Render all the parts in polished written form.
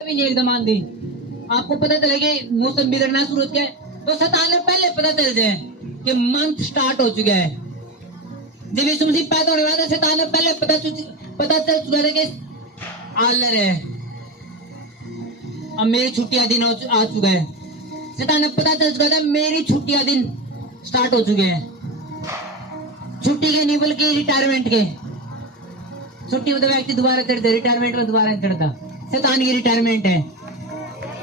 भी नहीं एकदम आंधी। आपको पता चलेगा मौसम बिगड़ना शुरू हो गया तो शैतान ने पहले पता चल जाए कि मंथ स्टार्ट हो चुका है। जब यीशु मसीह पैदा होने वाला शैतान ने पहले पता चल चुका था कि आलर है, अब मेरी छुट्टियां दिन आ चुका है। शैतान ने पता चल चुका था मेरी छुट्टियां दिन स्टार्ट हो चुके हैं। छुट्टी के नहीं बल्कि रिटायरमेंट के। छुट्टी में तो व्यक्ति दोबारा चढ़ता, रिटायरमेंट में दोबारा चढ़ता। शैतान की रिटायरमेंट है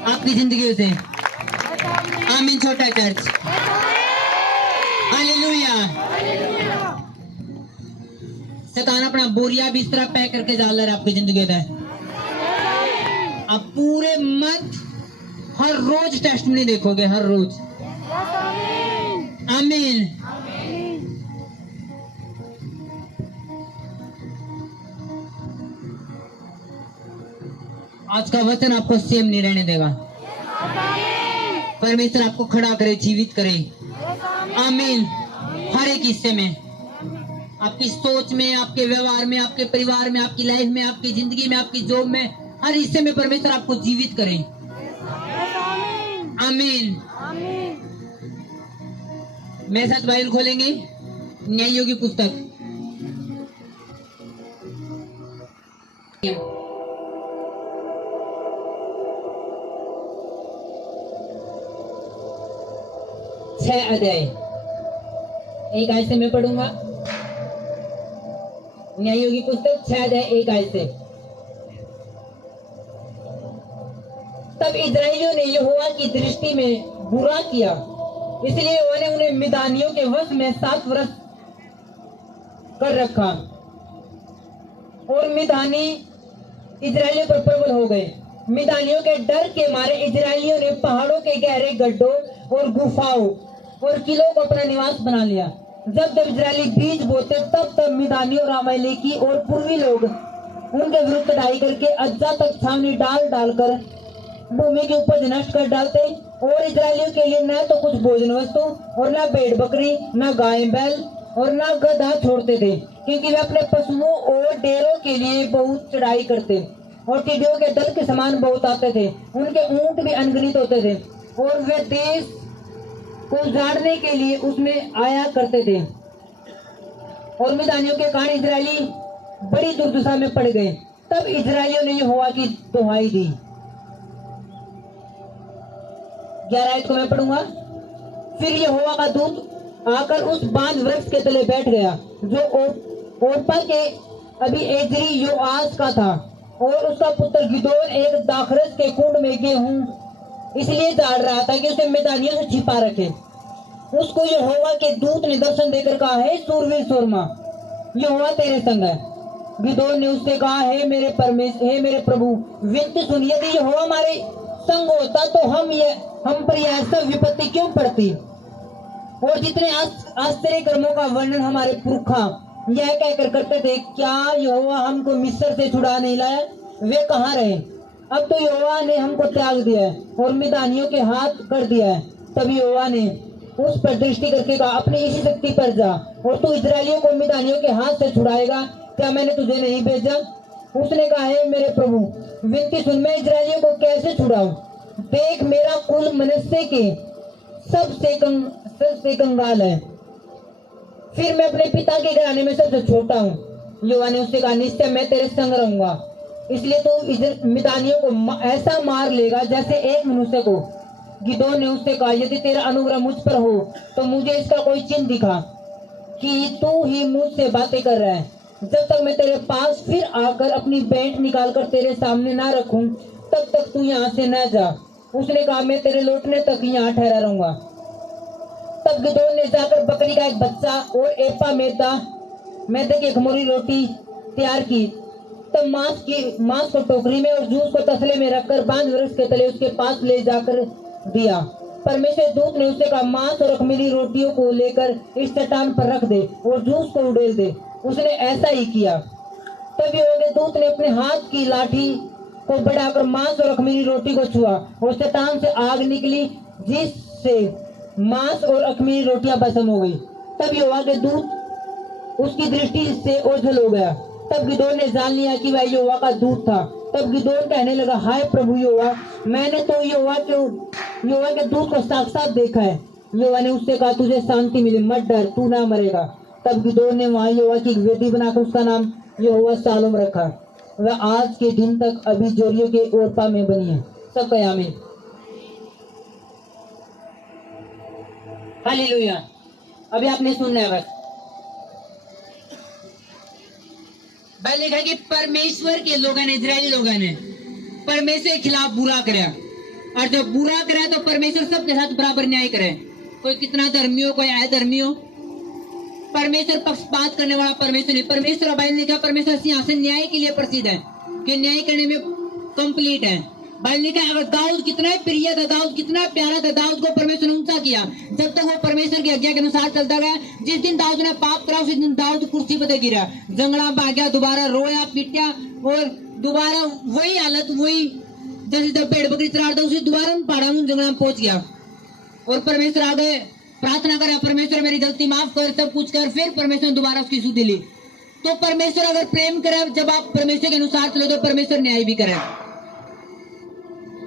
आपकी जिंदगी से। आमीन। छोटा चर्च, हालेलुया। शैतान अपना बोरिया बिस्तरा पैक करके जा रहा है आपकी जिंदगी में। आप पूरे मंथ हर रोज टेस्ट में देखोगे, हर रोज। आमीन। आज का वचन आपको सेम नहीं रहने देगा। परमेश्वर आपको खड़ा करे, जीवित करे। आमीन। हर एक हिस्से में, आपकी सोच में, आपके व्यवहार में, आपके परिवार में, आपकी लाइफ में, आपकी जिंदगी में, आपकी जॉब में, हर हिस्से में परमेश्वर आपको जीवित करे। आमीन। मेरे साथ बाइबल खोलेंगे न्यायों की पुस्तक। छह अध्याय, एक आयत से मैं पढ़ूंगा। न्यायों की पुस्तक 6 अध्याय 1 आयत से। तब इस्राएलियों ने यहोवा की दृष्टि में बुरा किया, इसलिए उन्होंने उन्हें मिदानियों के वश में 7 वर्ष कर रखा और मिदानी इस्राएलियों पर प्रबल हो गए। मिदानियों के डर के मारे इस्राएलियों ने पहाड़ों के गहरे गड्ढों और गुफाओं और किलों को अपना निवास बना लिया। जब जब इस्राएली बीज बोते तब तब मिदानी और अमालेकी और पूर्वी लोग उनके विरुद्ध लड़ाई करके अज्जा तक छावनी डाल डालकर भूमि की उपज नष्ट कर डालते और इस्राएलियों के लिए न तो कुछ भोजन वस्तु और न भेड़ बकरी, न गाय बैल और न गधा छोड़ते थे, क्योंकि वे अपने पशुओं और डेरों के लिए बहुत चढ़ाई करते और टिड्डियों के दल के समान बहुत आते थे। उनके ऊंट भी अनगिनत होते थे और वे देश को उजाड़ने के लिए उसमें आया करते थे। और मिदानियों के कारण इजरायली बड़ी दुर्दशा में पड़ गए। तब इजरायलियों ने यहोवा की दुहाई दी। 11 आयत को मैं पढ़ूंगा। फिर यहोवा का दूत आकर उस बांज वृक्ष के तले बैठ गया जो ओरपा के अभी एजरी योआस का था, और उसका पुत्र गिदोन एक दाखरस के कुंड में गेहूं इसलिए झाड़ रहा था कि उसे मैदानियों से छिपा रखे। उसको यहोवा के दूत ने दर्शन देकर कहा, हे सूरवीर सूरमा, यहोवा तेरे संग है। गिदोन ने उससे कहा, हे मेरे प्रभु, विनती सुन, यदि यहोवा हमारे संग होता तो हम पर यह सब विपत्ति क्यों पड़ती। और जितने आश्चर्य कर्मों का वर्णन हमारे पुरखा यह कहकर करते थे, क्या यहोवा हमको मिस्र से छुड़ा नहीं लाया, वे कहाँ रहे। अब तो यहोवा ने हमको त्याग दिया है और मिदानियों के हाथ कर दिया है। तब यहोवा ने उस पर दृष्टि करके कहा, अपनी इसी शक्ति पर जा और तू इस्राएलियों को मिदानियों के हाथ से छुड़ाएगा, क्या मैंने तुझे नहीं भेजा। उसने कहा, हे मेरे प्रभु, विनती सुन, मैं इस्राएलियों को कैसे छुड़ाऊं। देख, मेरा कुल मनुष्य के सबसे कंगाल है, फिर मैं अपने पिता के घराने में सबसे छोटा हूँ। यहोवा ने उससे कहा, निश्चय मैं तेरे संग रहूंगा, इसलिए तू मिदानियों को ऐसा मार लेगा जैसे एक मनुष्य को। गिदोन ने उससे कहा, यदि तेरा अनुग्रह मुझ पर हो तो मुझे इसका कोई चिन्ह दिखा कि तू ही मुझसे बातें कर रहा है। जब तक मैं तेरे पास फिर आकर अपनी भेंट निकालकर तेरे सामने ना रखूं, तब तक तू यहाँ से न जा। उसने कहा, मैं तेरे लौटने तक यहाँ ठहरा रहूंगा। तब गिदोन ने जाकर बकरी का एक बच्चा और एपा मैदे की खमोरी रोटी तैयार की। तब मांस को टोकरी में और जूस को तसले में रखकर बांज वृक्ष के तले उसके पास ले जाकर दिया। परमेश्वर दूत ने उससे कहा, मांस और अख़मीरी रोटियों को लेकर इस चट्टान पर रख दे और जूस को उड़ेल दे। उसने ऐसा ही किया। तब यहोवा दूत ने अपने हाथ की लाठी को बढ़ाकर मांस और अख़मीरी रोटी को छुआ और चट्टान से आग निकली, जिससे मांस और अख़मीरी रोटियां भस्म हो गई। तब यहोवा के दूत उसकी दृष्टि से ओझल हो गया। तब गिदोन ने जान लिया कि वह यहोवा का दूत था तब गिदोन कहने लगा, हाय प्रभु यहोवा, मैंने तो यहोवा के दूत को साक्षात देखा है। यहोवा ने उससे कहा, तुझे शांति मिली, मत डर, तू ना मरेगा। तब गिदोन ने वहां यहोवा की वेदी बनाकर उसका नाम यहोवा शालोम रखा। वह आज के दिन तक अभी जोरियों के ओरपा में बनी है। सब कहे आमीन। हालेलुया। अभी आपने सुनना है बस। बाइबल लिखा कि परमेश्वर के लोगों ने, इजरायली लोगों ने परमेश्वर के खिलाफ बुरा कराया, और जब बुरा कराया तो परमेश्वर सबके साथ बराबर न्याय करे। कोई कितना धर्मी हो, कोई अधर्मी हो, परमेश्वर पक्षपात करने वाला परमेश्वर नहीं। परमेश्वर, बाइबल लिखा, परमेश्वर सिंहासन न्याय के लिए प्रसिद्ध है, कि न्याय करने में कंप्लीट है। बाइबल लिखा है, अगर दाऊद कितना प्रिय था, दाऊद कितना प्यारा था, दाऊद को परमेश्वर ने ऊंचा किया जब तक वो परमेश्वर की आज्ञा के अनुसार चलता गया। जिस दिन दाऊद ने पाप करा, उसी दिन दाऊद कुर्सी पर गिरा, जंगला भाग्या, दोबारा रोया पिटिया, और दोबारा वही हालत, वही जैसे जब पेड़ बकरी चरा था, उसी दोबारा पहाड़ा में जंगला में पहुंच गया। और परमेश्वर आ गए, प्रार्थना करे, परमेश्वर मेरी गलती माफ कर, सब कुछ कर। फिर परमेश्वर ने दोबारा उसकी सुधि ली। तो परमेश्वर अगर प्रेम करे, जब आप परमेश्वर के अनुसार चले, तो परमेश्वर न्याय भी करे।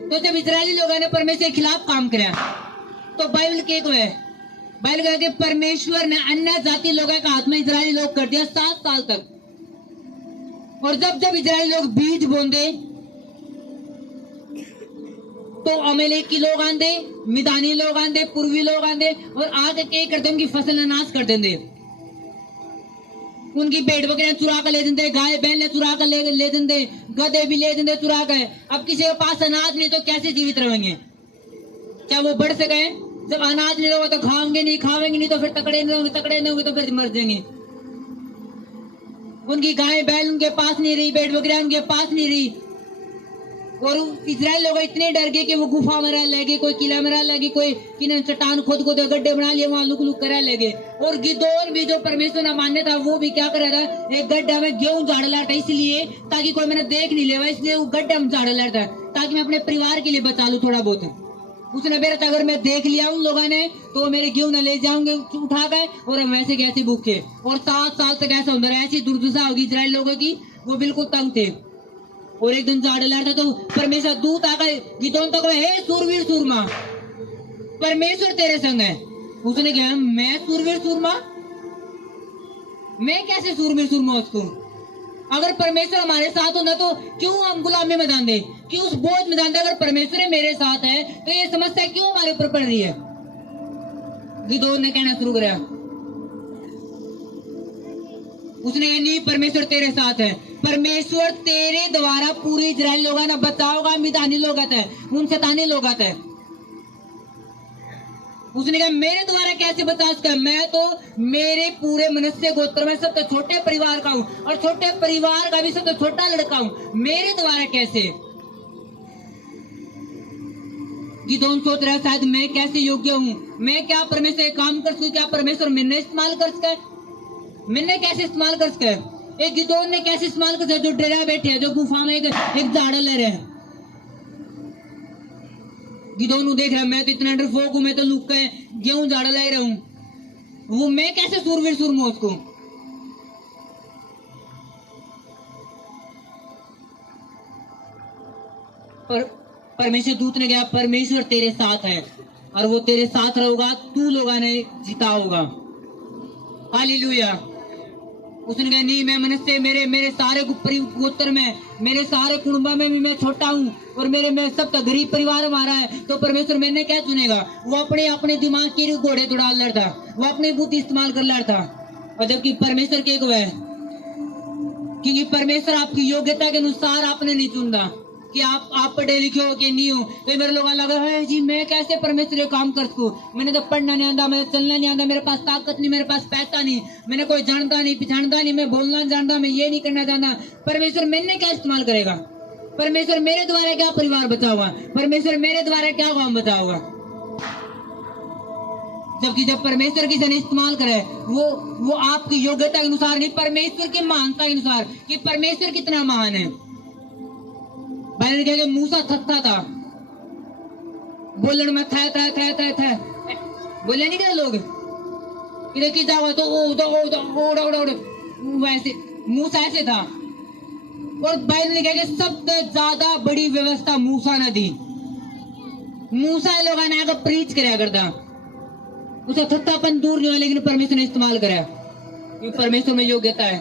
तो जब इजरायली लोगों ने परमेश्वर के खिलाफ काम किया, तो बाइबल के को है, बाइबल कहा कि परमेश्वर ने अन्य जाति लोगों का हाथ में इजरायली लोग कर दिया 7 साल तक। और जब जब इजरायली लोग बीज बोंदे, तो अमेलेकी लोग आंदे, मिदानी लोग आंदे, पूर्वी लोग आंदे, और आके क्या करते, उनकी फसल नाश कर देंगे। उनकी भेड़ बकरियां चुरा कर ले देंगे, गाय बैल चुरा कर ले देंगे, गधे भी ले देंगे चुरा कर। अब किसी के पास अनाज नहीं तो कैसे जीवित रहेंगे? क्या वो बढ़ सके? जब अनाज नहीं होगा तो खाएंगे नहीं तो फिर तकड़े नहीं होंगे तो फिर मर जाएंगे। उनकी गाय बैल उनके पास नहीं रही, भेड़ बकरियां उनके पास नहीं रही। और इजराइल लोग इतने डर गए कि वो गुफा में रह लगे, कोई किला में रह लगे, कोई किन्हें चट्टान खोद खोद गड्ढे बना लिए, वहां लुक लुक कर रह लगे। और गिदोन भी, जो परमेश्वर ना मान्य था, वो भी क्या कर रहा था, एक गड्ढा में गेहूं झाड़ ला था, इसलिए ताकि कोई मैंने देख नहीं लेवा, इसलिए वो गड्ढा में झाड़ ला था, ताकि मैं अपने परिवार के लिए बचा लू थोड़ा बहुत। उसने मेरा था, अगर मैं देख लिया उन लोगों ने तो मेरे गेहूं न ले जाऊंगे उठा गए, और हम वैसे कैसे भूखे। और 7 साल तक ऐसा होता रहा, ऐसी दुर्दशा होगी इजराइल लोगों की, वो बिल्कुल तंग थे। और एक दिन झाड़ ला था तो परमेश्वर दूत आ गए गिदोन तक, हे सूरवीर सूरमा, परमेश्वर तेरे संग है। उसने कहा, मैं सूरवीर सूरमा, मैं कैसे सूरवीर सूरमा उसको? अगर परमेश्वर हमारे साथ हो ना तो क्यों हम गुलामी में जाते, क्यों उस बोझ में जाते? अगर परमेश्वर मेरे साथ है तो ये समस्या क्यों हमारे ऊपर पड़ रही है? गिदोन ने कहना शुरू किया, उसने कहा, नहीं, परमेश्वर तेरे साथ है, परमेश्वर तेरे द्वारा पूरी इजराइल लोगों ने बचाओगा, मिदानी लोग है, उन शैतानी लोग है। उसने कहा, मेरे द्वारा कैसे बचा सकता? मैं तो मेरे पूरे मनुष्य गोत्र में सबसे छोटे परिवार का हूं, और छोटे परिवार का भी सबसे छोटा लड़का हूं, मेरे द्वारा कैसे? गिदोन सोच रहा है, शायद मैं कैसे योग्य हूं, मैं क्या परमेश्वर काम कर सकूं, क्या परमेश्वर मैंने इस्तेमाल कर सके, मैंने कैसे इस्तेमाल कर सके? एक गिदोन ने कैसे इस्तेमाल कर सके, जो डेरा बैठे हैं, जो गुफा में एक झाड़ ले रहे हैं। गिदोन देख रहा है, मैं तो इतना डरपोक हूं, मैं तो लुक के गेहूं झाड़ ले रहा हूं, वो मैं कैसे सूरवीर सूरमा उसको? पर परमेश्वर दूत ने कहा, परमेश्वर तेरे साथ है, और वो तेरे साथ रहेगा, तू लोगों ने जीता होगा। हालेलुया। उसने कहा, नहीं, मैं मनुष्य, मेरे सारे गोत्र में, मेरे सारे कुटुंबा में भी मैं छोटा हूँ, और में सबका गरीब परिवार हमारा है, तो परमेश्वर मैंने क्या चुनेगा? वो अपने दिमाग के घोड़े दौड़ा लड़ था, वो अपनी बुद्धि इस्तेमाल कर लड़ था। और जबकि परमेश्वर के को है, क्योंकि परमेश्वर आपकी योग्यता के अनुसार आपने नहीं चुनता कि आप पढ़े लिखे हो कि नहीं हो। तो मेरे लोग लगा है जी, मैं कैसे परमेश्वर काम कर सकूं? मैंने तो पढ़ना नहीं आता, मैंने चलना नहीं आता, मेरे पास ताकत नहीं, मेरे पास पैसा नहीं, मैंने कोई जानता नहीं पिछाड़ता नहीं, मैं बोलना जानता, मैं ये नहीं करना जानता। परमेश्वर मैंने क्या इस्तेमाल करेगा? परमेश्वर मेरे द्वारा क्या परिवार बचाओगा? परमेश्वर मेरे द्वारा क्या काम बचाओगा? जबकि जब परमेश्वर की जन इस्तेमाल करे, वो आपकी योग्यता के अनुसार नहीं, परमेश्वर की महानता के अनुसार, कि परमेश्वर कितना महान है। बाइबल कहे मूसा थकता था बोलने में, था बोले नहीं क्या लोग इधर की जाओ तो वैसे मूसा ऐसे था, और बाइबल ने कहा कि सबसे ज्यादा बड़ी व्यवस्था मूसा ने दी। मूसा लोग ने आकर प्रीच कराया करता, उसे थत्तापन दूर नहीं हुआ, लेकिन परमेश्वर ने इस्तेमाल कराया, ये परमेश्वर में योग्यता है।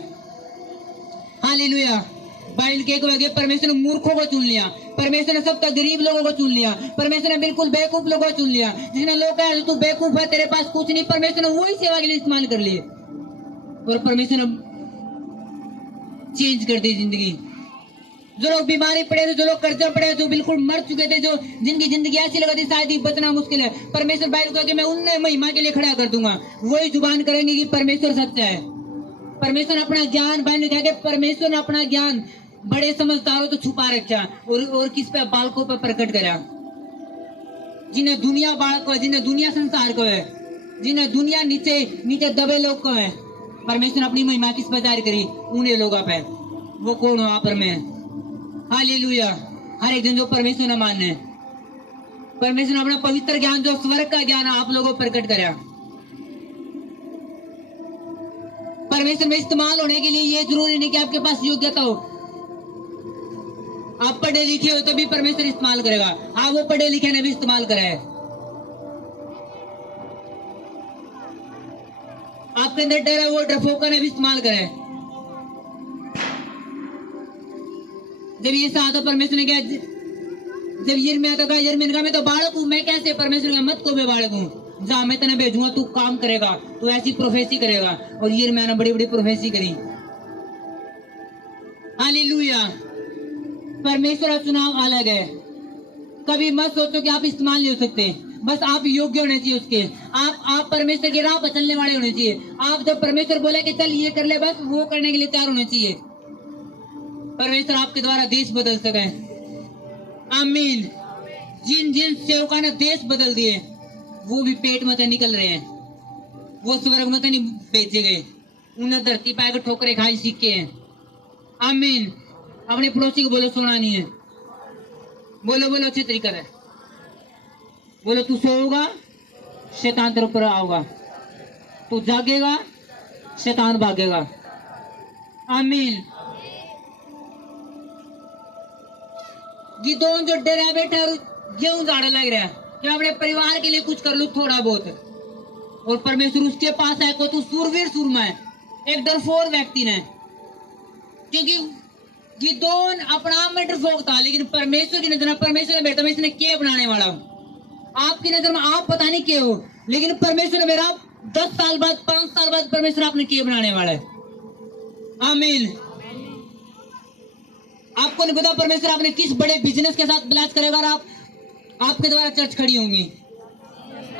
हालेलुया। बाइबल के परमेश्वर ने मूर्खों को चुन लिया, परमेश्वर ने सबका गरीब लोगों को चुन लिया, परमेश्वर ने बिल्कुल बेवकूफ लोगों को चुन लिया। जिसने लोग कहा तू बेवकूफ है, तेरे पास कुछ नहीं, परमेश्वर ने वही सेवा के लिए इस्तेमाल कर लिए और परमेश्वर ने चेंज कर दी जिंदगी। जो लोग बीमारी पड़े थे, जो लोग कर्जा पड़े, जो बिल्कुल मर चुके थे, जो जिनकी जिंदगी ऐसी लगा थी शायद ही बचना मुश्किल है, परमेश्वर बाइबल को मैं उन्हें महिमा के लिए खड़ा कर दूंगा। वही जुबान करेंगे कि परमेश्वर सच्चा है। परमेश्वर अपना ज्ञान, बाइबल ने कहा कि परमेश्वर ने अपना ज्ञान बड़े समझदारों तो छुपा रखा और किस पे, बालकों पर प्रकट करा। जिन्हें दुनिया बालक को है, जिन्हें दुनिया संसार को है, जिन्हें दुनिया नीचे नीचे दबे लोग को है, परमेश्वर ने अपनी महिमा किस पर जाहिर करी, उन्हें लोगों पे। वो कौन वहां पर में? हालेलुया। हर एक दिन जो परमेश्वर ने माने, परमेश्वर ने अपना पवित्र ज्ञान, जो स्वर्ग का ज्ञान आप लोगों पर प्रकट करा। परमेश्वर में इस्तेमाल होने के लिए ये जरूरी नहीं कि आपके पास योग्यता हो। आप पढ़े लिखे हो तभी परमेश्वर इस्तेमाल करेगा। हाँ, वो पढ़े लिखे ने भी इस्तेमाल करा है। आपके अंदर डर है, वो डरपोका ने भी इस्तेमाल करा है। जब ये साधा परमेश्वर ने कहा, जब यिर्मयाह तो कहा, यिर्मयाह ने कहा मैं तो बालक हूं, मैं कैसे? परमेश्वर ने मत को मैं बालक हूं, जा मैं तेने भेजूंगा, तू काम करेगा, तू ऐसी प्रोफेसी करेगा। और यिर्मयाह ने बड़ी बड़ी प्रोफेसी करी। हालेलुया। परमेश्वर का चुनाव अलग है। कभी मत सोचो कि आप इस्तेमाल नहीं हो सकते, बस आप योग्य होने चाहिए उसके। आप परमेश्वर के राह पर चलने वाले होने चाहिए। आप जब परमेश्वर बोले कि चल ये कर ले, बस वो करने के लिए तैयार होने चाहिए। परमेश्वर आपके द्वारा देश बदल सके। आमीन। जिन जिन सेवकों ने देश बदल दिए, वो भी पेट में से निकल रहे हैं, वो स्वर्ग में से नहीं भेजे गए, उन्हें धरती पे आकर ठोकरें खाई सीखे हैं। आमीन। अपने पड़ोसी को बोलो सोना नहीं है, बोलो बोलो अच्छे तरीके से बोलो। तू सोएगा, शैतान तेरे ऊपर आओगा, तू जागेगा, शैतान भागेगा। आमीन। गिदोन जो डरा बैठा और गेहूं झाड़ा लग रहा है कि अपने परिवार के लिए कुछ कर लू थोड़ा बहुत, और परमेश्वर उसके पास है को तू सूरवीर सूरमा है, एक डरपोक व्यक्ति ने। क्योंकि गिदोन अपना आप में डरपोक था, लेकिन परमेश्वर की नजर में परमेश्वर ने बेटा मैं इसने क्या बनाने वाला हूँ। आपकी नजर में आप पता नहीं क्या हो, लेकिन परमेश्वर ने मेरा 10 साल बाद 5 साल बाद परमेश्वर आपने क्या बनाने वाला है। आमीन। आपको नहीं पता परमेश्वर आपने किस बड़े बिजनेस के साथ ब्लास्ट करेगा और आपके द्वारा चर्च खड़ी होंगी।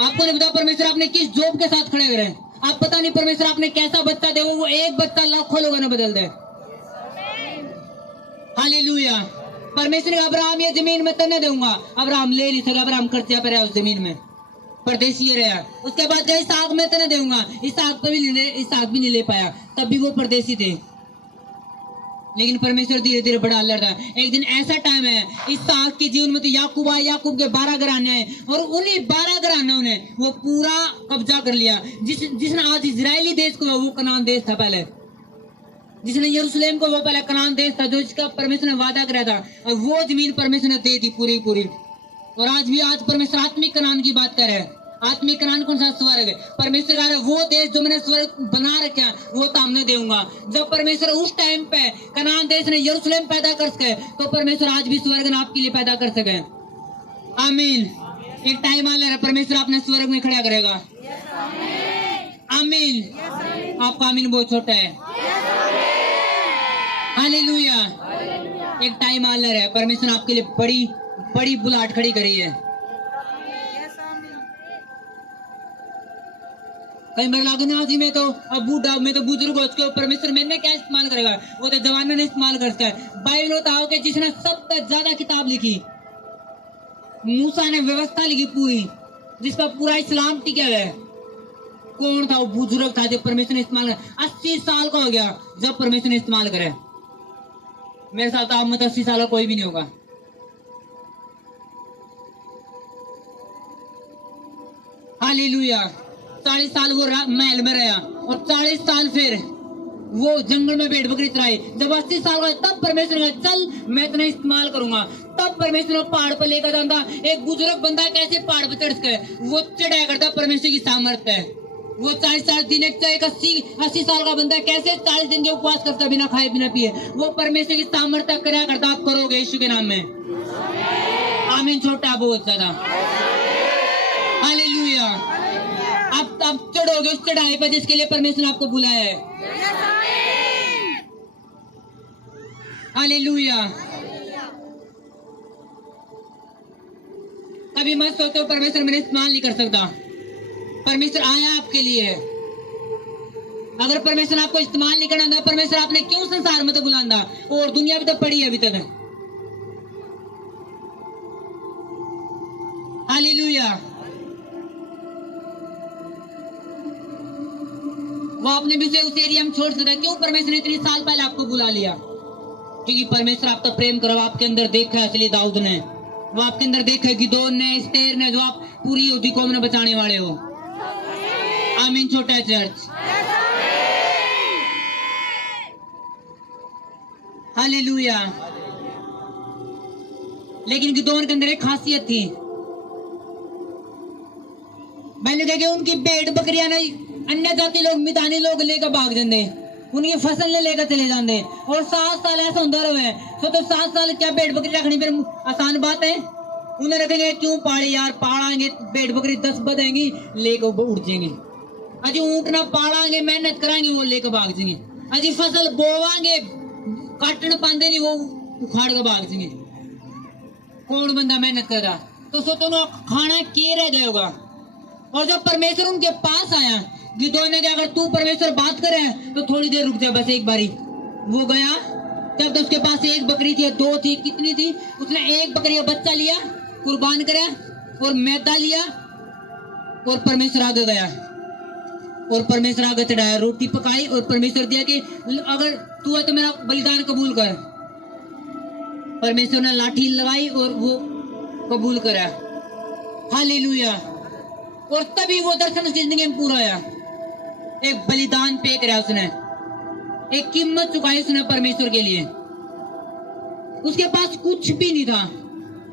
आपको नहीं पता परमेश्वर आपने किस जॉब के साथ खड़े करे। आप पता नहीं परमेश्वर आपने कैसा बच्चा दे, वो एक बच्चा लाखों लोगों ने बदल दे। हालेलुया। परमेश्वर ने अब्राहम ये जमीन में तने दूंगा, अब्राहम ले नहीं सका, अब्राहम कर्जा पे रहा उस जमीन में, परदेशी रहा। उसके बाद इसहाक में तने दूंगा, इसहाक भी नहीं ले पाया, तब भी वो परदेशी थे। लेकिन परमेश्वर धीरे धीरे बड़ा लड़ रहा है। एक दिन ऐसा टाइम है इसहाक के जीवन में तो याकूब आए, याकूब के 12 घराने आए और उन्हीं 12 घरानों ने वो पूरा कब्जा कर लिया। जिसने आज इजरायली देश को, वो कनान देश था पहले, जिसने यरूशलेम को, वो पहले कनान देश था जो इसका परमेश्वर ने वादा कराया था, और वो जमीन परमेश्वर ने दे दी पूरी पूरी। और आज परमेश्वर आत्मिक कनान की बात कर रहे हैं। आत्मिक कनान कौन सा? स्वर्ग। परमेश्वर कह रहा है वो देश जो मैंने स्वर्ग बना रखा वो सामने दूंगा। जब परमेश्वर उस टाइम पे कनान देश ने यरूशलेम पैदा कर सके, तो परमेश्वर आज भी स्वर्ग आपके लिए पैदा कर सके। आमीन। एक टाइम आ रहा है परमेश्वर आपने स्वर्ग में खड़ा करेगा। आमीन। आपका आमीन बहुत छोटा है। हालेलुया। एक टाइम आ रहा है परमेश्वर आपके लिए बड़ी बड़ी बुलाहट खड़ी करी है। कई बार लागू नहीं में तो अब बूढ़ा में तो बुजुर्ग हो चुके हो, परमेश्वर मैंने क्या इस्तेमाल करेगा, वो तो जवानों ने इस्तेमाल करता है। बाइबल बताओ कि जिसने सबसे ज्यादा किताब लिखी, मूसा ने व्यवस्था लिखी पूरी, जिस पर पूरा इस्लाम टिका हुआ है, कौन था? वो बुजुर्ग था जब परमेश्वर ने इस्तेमाल करा। 80 साल का हो गया जब परमेश्वर ने इस्तेमाल करे। मेरे साथ आप में 80 साल का कोई भी नहीं होगा। हालेलुया। 40 साल वो महल में रहा और 40 साल फिर वो जंगल में भेड़ बकरी चराए। जब 80 साल का तब परमेश्वर ने कहा चल मैं इतना इस्तेमाल करूंगा। तब परमेश्वर ने पहाड़ पर लेकर जाता। एक बुजुर्ग बंदा कैसे पहाड़ पर चढ़ के वो चढ़ाया करता, परमेश्वर की सामर्थ्य है। वो 40 दिन एक 80 साल का बंदा कैसे 40 दिन के उपवास करता बिना खाए बिना पिए, वो परमेश्वर की सामर्थ्य कराया करता। आप करोगे यीशु के नाम में। आमीन। छोटा बहुत ज्यादा। हालेलुया। अब चढ़ोगे उस चढ़ाई पर जिसके लिए परमेश्वर ने आपको बुलाया है। हालेलुया। कभी मत सोचो परमेश्वर मेरे इस्तेमाल नहीं कर सकता। परमेश्वर आया आपके लिए। अगर परमेश्वर आपको इस्तेमाल नहीं करना, परमेश्वर आपने क्यों संसार में तो बुलांदा, और दुनिया भी तो पड़ी है अभी तक। हालेलुया। वो आपने भी उस एरिया में छोड़ सकता। क्यों परमेश्वर ने इतनी साल पहले आपको बुला लिया? क्योंकि परमेश्वर आपका प्रेम करो आपके अंदर देखा है। इसलिए दाऊद ने वो आपके अंदर देखे, गिदोन ने, एस्तेर ने, जो आप पूरी यहूदी कौम ने बचाने वाले हो। आमीन। छोटा चर्च। हालेलुया। लेकिन गिदोन के अंदर एक खासियत थी। मैंने कहा कि उनकी भेड़ बकरियां नहीं, अन्य जाति लोग, मिदानी लोग लेकर भाग जाते, उनकी फसल ने लेकर चले जाते। और 7 साल ऐसा होता रहे। तो 7 साल क्या भेड़ बकरी रखनी फिर आसान बात है? उन्हें रखेंगे क्यों पाले यार, पालेंगे भेड़ बकरी 10 बदेंगी लेकर उड़ जाएंगे। अजी ऊँट ना पालेंगे, मेहनत कराएंगे, वो लेकर भाग जाएंगे। अजी फसल बोवांगे, काटन पाते नहीं, वो उखाड़ कर भाग जाएंगे। कौन बंदा मेहनत कर रहा? तो सोचो ना खाना के रह गया होगा। और जब परमेश्वर उनके पास आया, गिदोन ने कहा अगर तू परमेश्वर बात करे तो थोड़ी देर रुक जा, बस एक बारी। वो गया। तब तो उसके पास एक बकरी थी, 2 थी, कितनी थी? उसने एक बकरी का बच्चा लिया, कुर्बान करा, और मैदा लिया, और परमेश्वर आगे गया, और परमेश्वर आगे चढ़ाया, रोटी पकाई, और परमेश्वर दिया कि अगर तू है तो मेरा बलिदान कबूल कर। परमेश्वर ने लाठी लगाई और वो कबूल करा। हालेलुया। और तभी वो दर्शन उसकी जिंदगी में पूरा आया। एक बलिदान पे करा उसने, एक कीमत चुकाई उसने परमेश्वर के लिए। उसके पास कुछ भी नहीं था,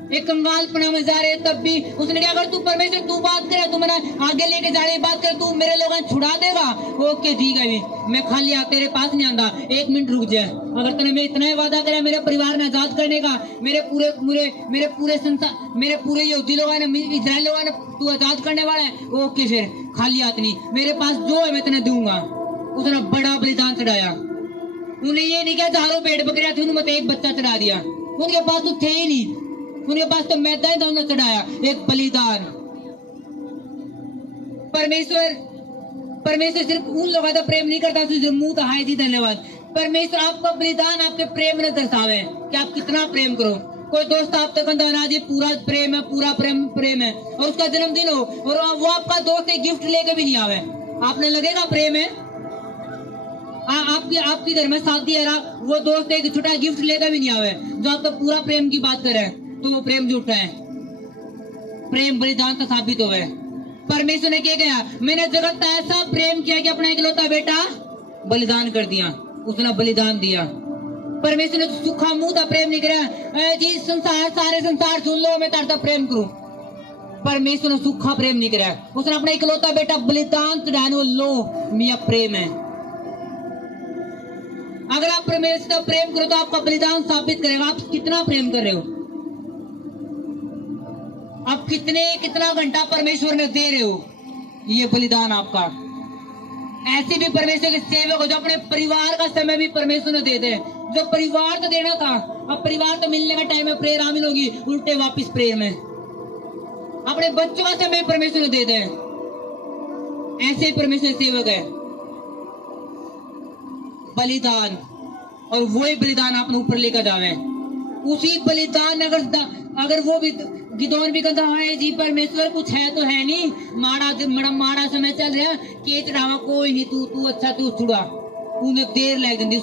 एक कंगालपना में जा रहे, तब भी उसने कहा अगर तू परमेश्वर तू बात करे, तू मेरा आगे लेके जा रही बात कर, तू मेरे लोगों छुड़ा देगा। ओके ठीक है, मैं खाली तेरे पास नहीं आंदा, 1 मिनट रुक जाए। अगर तूने मैं इतना ही वादा करे मेरे परिवार ने आजाद करने का, मेरे पूरे संसार, मेरे पूरे यहूदी लोगों ने, इजराइल लोगों ने तू आजाद करने वाला है, ओके फिर खाली हाथ नहीं, मेरे पास जो है मैं तेने दूंगा। उसने बड़ा बलिदान चढ़ाया। उन्हें ये नहीं कहा हजारों भेड़ बकरियां थी, उन्होंने एक बच्चा चढ़ा दिया। उनके पास तो थे ही नहीं, उनके पास तो मैदा ही था, उन्होंने चढ़ाया एक बलिदान। परमेश्वर सिर्फ उन लोगों का प्रेम नहीं करता सिर्फ मुंह तो हाय जी धन्यवाद। परमेश्वर आपका बलिदान आपके प्रेम ने दर्शावे कि आप कितना प्रेम करो। कोई दोस्त आप तक ना जी पूरा प्रेम है, पूरा प्रेम है, और उसका जन्मदिन हो और वो आपका दोस्त एक गिफ्ट लेके भी नहीं आवे, आपने लगेगा प्रेम है? आपकी घर में शादी है, वो दोस्त एक छोटा गिफ्ट लेकर भी नहीं आवे, जो आपका पूरा प्रेम की बात करे तो वो प्रेम झूठा है। प्रेम बलिदान तो साबित हो गए। परमेश्वर ने क्या कहा, मैंने जगत का ऐसा प्रेम किया कि अपना इकलौता बेटा बलिदान कर दिया। उसने बलिदान दिया। परमेश्वर ने सूखा मुंह था प्रेम नहीं करा जी, संसार सारे संसार सुन लो मैं तारता प्रेम करूं। परमेश्वर ने सूखा प्रेम नहीं करा, उसने अपना इकलौता बेटा बलिदान चढ़ाने लो मियां प्रेम है। अगर आप परमेश्वर का प्रेम करो तो आपका बलिदान साबित करेगा आप कितना प्रेम कर रहे हो, आप कितना घंटा परमेश्वर में दे रहे हो, ये बलिदान आपका। ऐसे भी परमेश्वर के सेवक हो जो अपने परिवार का समय भी परमेश्वर ने दे दे, जो परिवार को देना था, अब परिवार तो मिलने का टाइम है, प्रेयर आमिल होगी, उल्टे वापिस प्रेयर में। अपने बच्चों का समय परमेश्वर ने दे दे, ऐसे परमेश्वर सेवक है। बलिदान, और वही बलिदान आपने ऊपर लेकर जावे। उसी बलिदान अगर वो भी गिदोन भी कहता है जी परमेश्वर कुछ है तो है नहीं, माड़ा समय चल रहा के चढ़ावा कोई नहीं, तू अच्छा तू छुड़ा। उन्हें देर लग जाती,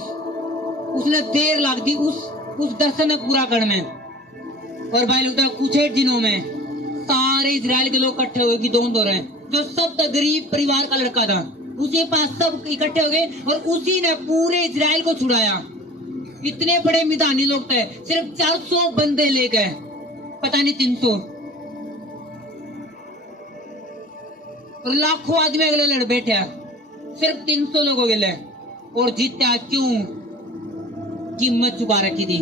उसने देर लगती उस दर्शन में पूरा करने में। और भाई लोग कुछ ही दिनों में सारे इजराइल के लोग इकट्ठे हुए गिदोन दो रहे, जो सब गरीब परिवार का लड़का था, उसी पास सब इकट्ठे हो गए और उसी ने पूरे इजराइल को छुड़ाया। इतने बड़े मिदानी लोग थे, सिर्फ 400 बंदे ले गए, पता नहीं 300, और लाखों आदमी अगले लड़ बैठे, सिर्फ 300 लोगों के लिए, और जीता क्यों? कीमत चुका रखी थी।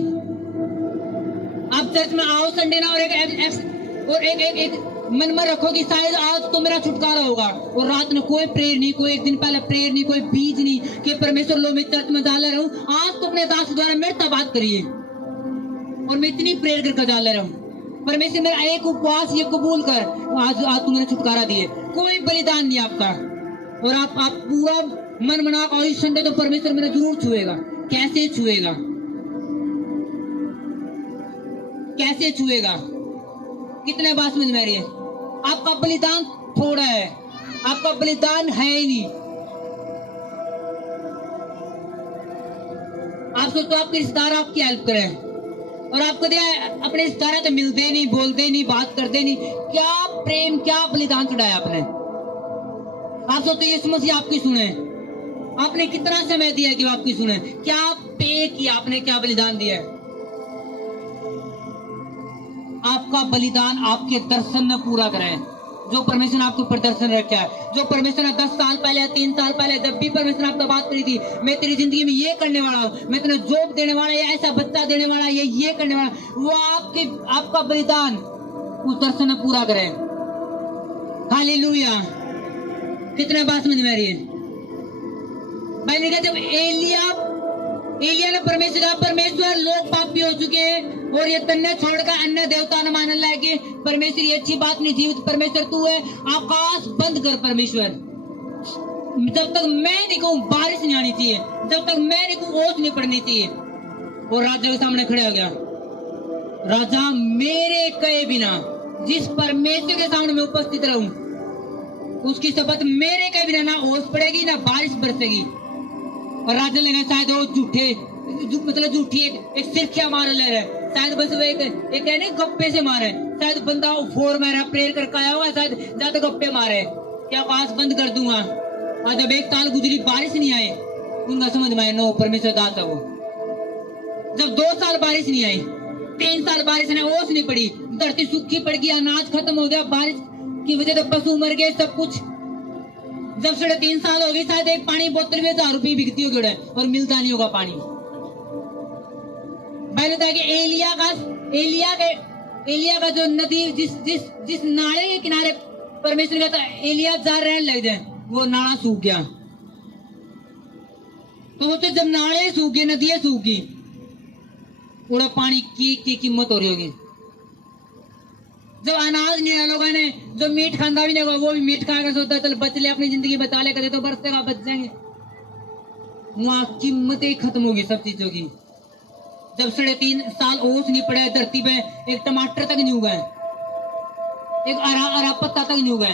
आप चर्च में आओ संडे ना, और एक मन में रखो कि शायद आज तो मेरा छुटकारा होगा, और रात में कोई प्रेयर नहीं, कोई एक दिन पहले प्रेयर नहीं, कोई बीज नहीं कि परमेश्वर लो मैं चर्च में डाल रहा हूँ, आज तो अपने दास द्वारा मेरे तक बात करिए, और मैं इतनी प्रेयर करके डाल रहा हूँ, परमेश्वर मेरा एक उपवास ये कबूल कर, आज तुमने छुटकारा दिए, कोई बलिदान नहीं आपका, और आप पूरा मन बना और संडे तो परमेश्वर मेरा जरूर छुएगा। कैसे छुएगा? कैसे छुएगा? कितने बात समझ में आ रही है? आपका बलिदान थोड़ा है, आपका बलिदान है ही नहीं। आप सोचो आपके रिश्तेदार आपकी हेल्प करें, और आपको अपने रिश्तेदार तो मिलते नहीं, बोलते नहीं, बात करते नहीं, क्या प्रेम, क्या बलिदान चढ़ाया आपने? आप सोचो यीशु मसीह आपकी सुने, आपने कितना समय दिया कि वो आपकी सुने? क्या पे किया आपने? क्या बलिदान दिया? आपका बलिदान आपके दर्शन में पूरा करे, जो परमेश्वर ने आपके ऊपर दर्शन रखा है, जो परमेश्वर ने 10 साल पहले, 3 साल पहले, जब भी परमेश्वर ने आपसे बात करी थी, मैं तेरी जिंदगी में ये करने वाला हूँ, मैं तुम्हें जॉब देने वाला, या ऐसा बच्चा देने वाला, ये करने वाला, वो आपका बलिदान उस दर्शन में पूरा करे। हालेलुया। कितने बात समझ में आ रही है? भाई ने कहा जब एलिया ने परमेश्वर लोग पापी हो चुके हैं और ये तन्ने छोड़कर अन्य देवता ने मानने लगे, परमेश्वर ये अच्छी बात नहीं, जीवित परमेश्वर तू है, आकाश बंद कर परमेश्वर, जब तक मैं नहीं कहूं बारिश नहीं आनी चाहिए, जब तक मैं नहीं कहूं ओस नहीं पड़नी चाहिए। और राजा के सामने खड़े हो गया, राजा मेरे कहे बिना जिस परमेश्वर के सामने मैं उपस्थित रहूं उसकी शपथ मेरे कहे बिना ना ओस पड़ेगी ना बारिश बरसेगी। और राजा लगा शायद वो झूठी एक सिरखिया मार ले रहे, शायद बस वो एक है ना गप्पे से मारे, शायद बंदा फोर मारा, प्रेयर करके आया हुआ, शायद ज्यादा गप्पे मारे, क्या आवाज बंद कर दूंगा। और जब 1 साल गुजरी बारिश नहीं आई, उनका समझ में आया नो परमेश्वर दास है वो। जब 2 साल बारिश नहीं आई, 3 साल बारिश ने ओस नहीं पड़ी, धरती सूखी पड़ गई, अनाज खत्म हो गया, बारिश की वजह से पशु मर गए, सब कुछ। जब 3.5 साल हो गई, शायद एक पानी बोतल में 1000 रुपये बिकती होगी और मिलता नहीं होगा पानी। पहले था कि एलिया का जो नदी जिस नाले के किनारे परमेश्वर का था एलिया जा रहने लग जाए, वो नाला सूख गया। तो वो तो जब नाले सूख गए, नदियां सूख गई, थोड़ा पानी की कीमत हो रही होगी। जब अनाज नहीं है, लोगों ने जो मीट खांदा भी नहीं होगा वो भी मीट खाएगा, सोचता चल बच ले, अपनी जिंदगी बचा ले, कदे तो बरसेगा, बच जाएंगे। वहां कीमतें खत्म होगी सब चीजों की। जब 3.5 साल ओस नहीं पड़े, धरती पे एक टमाटर तक नहीं उगा, एक हरा पत्ता तक नहीं उगा,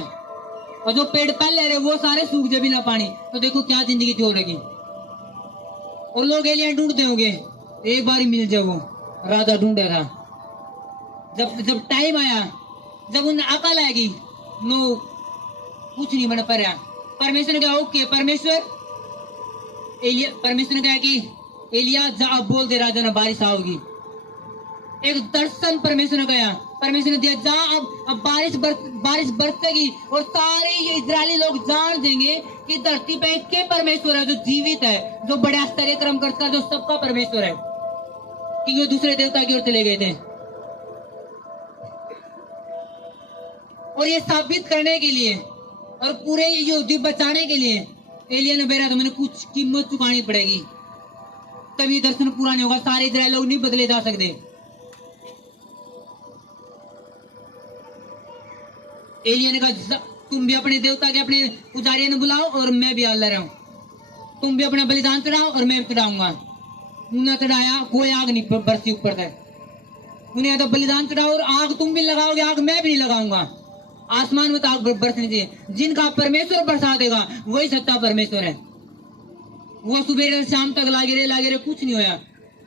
और जो पेड़ पहले रहे वो सारे सूख जाए बिना पानी, तो देखो क्या जिंदगी थी हो रही। और लोग एलियन ढूंढते होंगे, एक बार ही मिल जाए, वो राजा ढूंढे था। जब टाइम आया, जब उन्हें अकल आएगी, नो कुछ नहीं बना पा रहा। परमेश्वर ने कहा ओके, परमेश्वर ने कहा कि एलिया जा, अब बोल दे राजा ने बारिश आओगी। एक दर्शन परमेश्वर ने कहा, परमेश्वर ने दिया, जा अब बारिश बरसेगी और सारे ये इजरायली लोग जान देंगे कि धरती पे एक के परमेश्वर है जो जीवित है, जो बड़े आश्चर्य कर्म करता है, जो सबका परमेश्वर है, क्योंकि वो दूसरे देवता की ओर चले गए थे। और ये साबित करने के लिए और पूरे यहूदी बचाने के लिए एलिया ने बेरा तो मैंने कुछ कीमत चुकानी पड़ेगी, तभी दर्शन पूरा नहीं होगा। सारे इजराइल लोग नहीं बदले जा सकते। एलिया ने कहा तुम भी अपने देवता के अपने पुजारियों ने बुलाओ और मैं भी हाल रहा हूं, तुम भी अपना बलिदान चढ़ाओ और मैं भी चढ़ाऊंगा। उन्होंने चढ़ाया, कोई आग नहीं बरसी ऊपर तक। उन्हें तो बलिदान चढ़ाओ और आग तुम भी लगाओगे, आग मैं भी नहीं लगाऊंगा। आसमान में तो आग बरसनी चाहिए, जिनका परमेश्वर बरसा देगा वही सच्चा परमेश्वर है। वो सुबह से शाम तक लागे रहे, कुछ नहीं होया।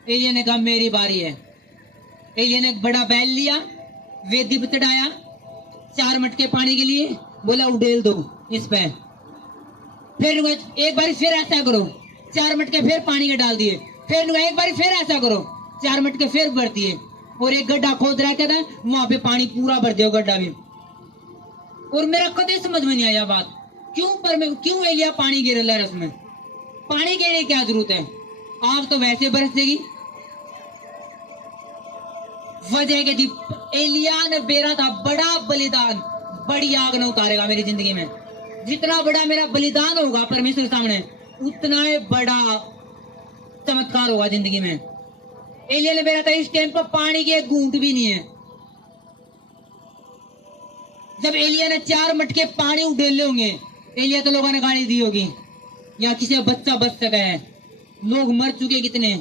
एलिया ने कहा मेरी बारी है। एलिया ने एक बड़ा बैल लिया, वेदी पर चढ़ाया, 4 मटके पानी के लिए, बोला उडेल दो इस पे। फिर एक बार फिर ऐसा करो, 4 मटके फिर पानी के डाल दिए, फिर एक बार फिर ऐसा करो, 4 मटके फिर भर दिए, और एक गड्ढा खोद रहा था, वहां पे पानी पूरा भर दिया गड्ढा में। और मेरा कदे समझ में नहीं आया बात, क्यों एलिया पानी गिर रहा है उसमें, पानी गिरने की क्या जरूरत है, आग तो वैसे बरस देगी। वजह के जी एलिया ने बेरा था बड़ा बलिदान, बड़ी आग न उतारेगा मेरी जिंदगी में। जितना बड़ा मेरा बलिदान होगा परमेश्वर के सामने, उतना ही बड़ा चमत्कार होगा जिंदगी में। एलिया ने बेरा था इस टाइम पर पानी की एक घूंट भी नहीं है। जब एलिया ने 4 मटके पानी उड़ेले होंगे, एलिया तो लोगों ने गाली दी होगी, या किसी का बच्चा बच सका है, लोग मर चुके कितने,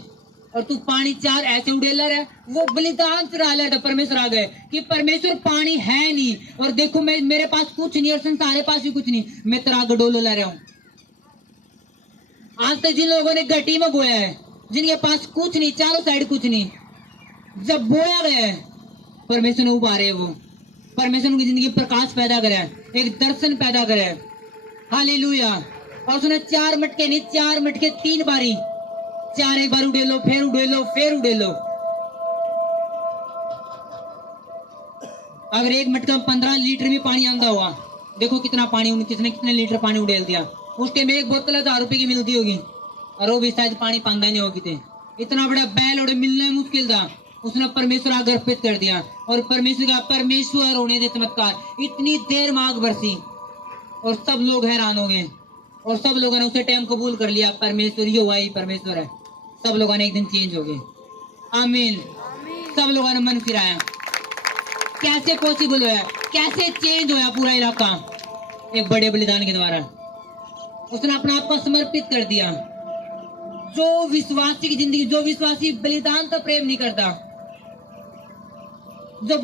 और तू पानी 4 ऐसे उड़ेला रहा। वो बलिदान चढ़ा रहा था, परमेश्वर आ गए कि परमेश्वर पानी है नहीं, और देखो मैं मेरे पास कुछ नहीं और संसार पास भी कुछ नहीं, मैं तेरा गडोलो ला रहा हूं। आज तक जिन लोगों ने घटी में बोया है, जिनके पास कुछ नहीं, चारों साइड कुछ नहीं, जब बोया गया है परमेश्वर ने उबारे, वो परमेश्वर उनकी जिंदगी प्रकाश पैदा करे, एक दर्शन पैदा करे। हालेलुया। और उसने 4 मटके नहीं, 4 मटके 3 बारी, 4 एक बार उड़े लो, फिर उड़े लो, फिर उड़े लो। अगर एक मटका में 15 लीटर भी पानी आंदा हुआ, देखो कितना पानी, किसने कितने लीटर पानी उड़ेल दिया। उस टाइम एक बोतल 1000 रुपए की मिलती होगी, और वो भी शायद पानी पांदा ही नहीं होगी। इतना बड़ा बैल और मिलना मुश्किल था, उसने परमेश्वर आग अर्पित कर दिया, और परमेश्वर का परमेश्वर होने दे चमत्कार। इतनी देर मांग बरसी और सब लोग हैरान हो गए, और सब लोगों ने उसे टाइम कबूल कर लिया, परमेश्वर ये हुआ ही परमेश्वर है। सब लोगों ने एक दिन चेंज हो गए। आमीन। सब लोगों ने मन फिराया। कैसे पॉसिबल होया, कैसे चेंज होया पूरा इलाका, एक बड़े बलिदान के द्वारा। उसने अपना आप को समर्पित कर दिया। जो विश्वासी की जिंदगी, जो विश्वासी बलिदान का प्रेम नहीं करता, जो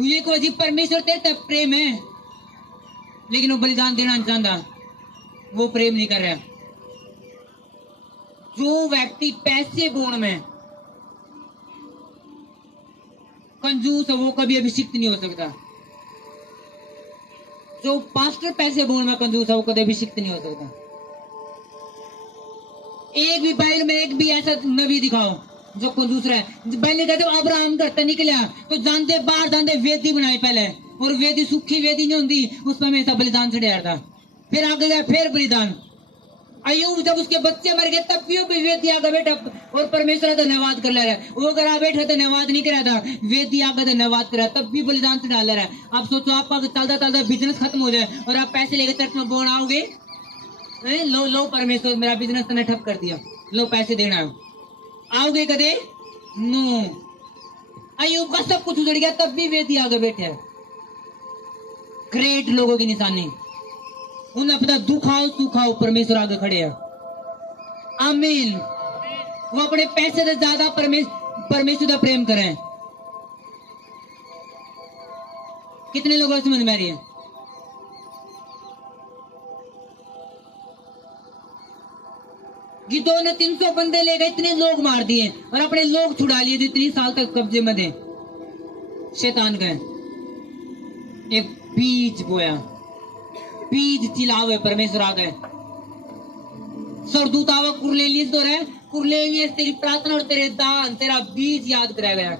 ये को अजीब परमेश्वर तेरे तक प्रेम है, लेकिन वो बलिदान देना नहीं चाहता, वो प्रेम नहीं कर रहा। जो व्यक्ति पैसे बोण में कंजूस है, वो कभी अभिषिक्त नहीं हो सकता। जो पास्टर पैसे बोण में कंजूस है, वो कभी अभिषिक्त नहीं हो सकता। एक भी बाइबल में एक भी ऐसा नबी दिखाओ जो कंजूस रहा है। बाइबल कहते हैं अब्राहम करता निकला तो जानते बाहर जानते वेदी बनाई पहले, और वेदी सूखी वेदी नहीं होती, उस पर हमेशा बलिदान चढ़ाया था। फिर आगे गया, फिर बलिदान। अय्यूब जब उसके बच्चे मर गए तब भी वो वेदी आगे बैठा, और परमेश्वर धन्यवाद कर ले रहा है। वो अगर आ बैठा धन्यवाद नहीं करा था, वेदी आगे धन्यवाद करा, तब भी बलिदान चढ़ा ले रहा है। अब सोचो आपका चलता चलता बिजनेस खत्म हो जाए और आप पैसे लेकर चर्च में बोन आओगे, लो परमेश्वर मेरा बिजनेस तूने ठप कर दिया, लो पैसे देना है, आओगे कदे? नो। अय्यूब का सब कुछ उजड़ गया, तब भी वेदी आगे बैठे। ग्रेट लोगों की निशानी, उन्हें पता दुखाओ सुखाओ परमेश्वर आगे खड़े हैं। आमीन। वो अपने पैसे से ज्यादा परमेश्वर का प्रेम करें। कितने लोगों को समझ में आ रही है? गिदों ने 300 बंदे ले गए, इतने लोग मार दिए और अपने लोग छुड़ा लिए, इतनी साल तक कब्जे में थे शैतान का। एक बीज बोया, बीज चिल्लावे परमेश्वर आ गए। सरदूत आवा कुरनेलियस तो रहे, कुरनेलियस तेरी प्रार्थना और तेरे दान, तेरा बीज याद कराया गया।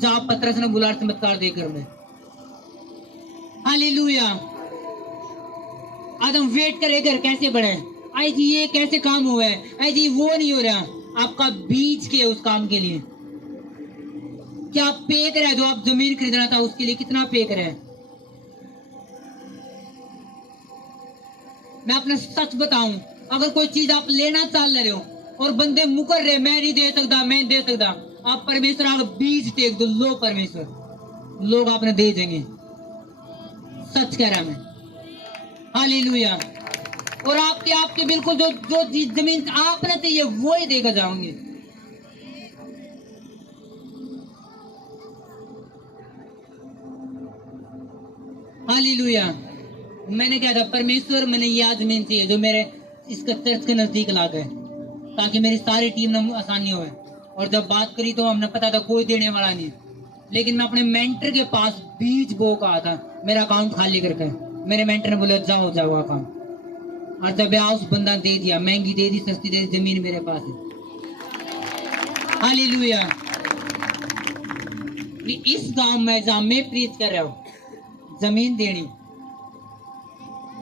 जा पतरस ने बुला चमत्कार देकर में। हालेलुया। आज हम वेट करे घर कैसे बढ़े, आई जी ये कैसे काम हुआ है, आई जी वो नहीं हो रहा। आपका बीज के उस काम के लिए क्या पे करे? जो आप जमीन खरीदना था उसके लिए कितना पे करे? मैं अपना सच बताऊं, अगर कोई चीज आप लेना चाल रहे हो और बंदे मुकर रहे, मैं नहीं दे सकता, मैं नहीं दे सकता, आप परमेश्वर आगे बीज टेक दो, लो परमेश्वर, लोग आपने दे देंगे। सच कह रहा मैं। हालेलुया। और आपके बिल्कुल जो जमीन आपने चाहिए वो ही देकर जाओगे। हालेलुया। मैंने क्या था, परमेश्वर मैंने ये जमीन चाहिए जो मेरे इसका चर्च के नजदीक ला गए, ताकि मेरी सारी टीम में आसानी हो। और जब बात करी तो हमने पता था कोई देने वाला नहीं, लेकिन मैं अपने मेंटर के पास बीज बो कहा था, मेरा अकाउंट खाली करके। मेरे मेंटर ने बोला जाओ जाओ काम, और जब उस बंदा दे दिया, महंगी दे दी सस्ती दे दी, जमीन मेरे पास है। हालेलुया। इस गांव में जहां मैं प्रीच कर रहा हूं, जमीन देनी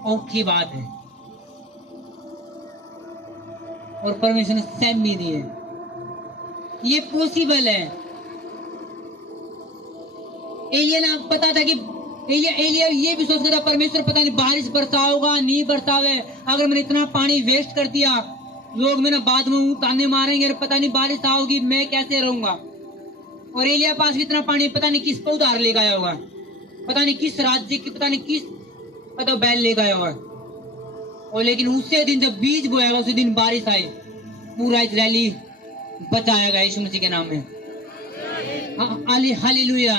औखी बात है, और परमेश्वर ने सहमी दी है, ये पॉसिबल है। एलिया ने पता था कि एलिया ये भी सोचता था परमेश्वर पता नहीं बारिश बरसाओगा नहीं बरसावे, अगर मैंने इतना पानी वेस्ट कर दिया लोग मैंने बाद में ताने मारेंगे, पता नहीं बारिश आओगी मैं कैसे रहूंगा। और एलिया पास भी इतना पानी पता नहीं किस पर उधार ले गया होगा, पता नहीं किस राज्य की, पता नहीं किस पता बैल ले गया होगा। और लेकिन उसी दिन जब बीज बोया उसी दिन बारिश आई, पूरा इजरायली बचाया गया यीशु मसीह के नाम में। हालेलुया।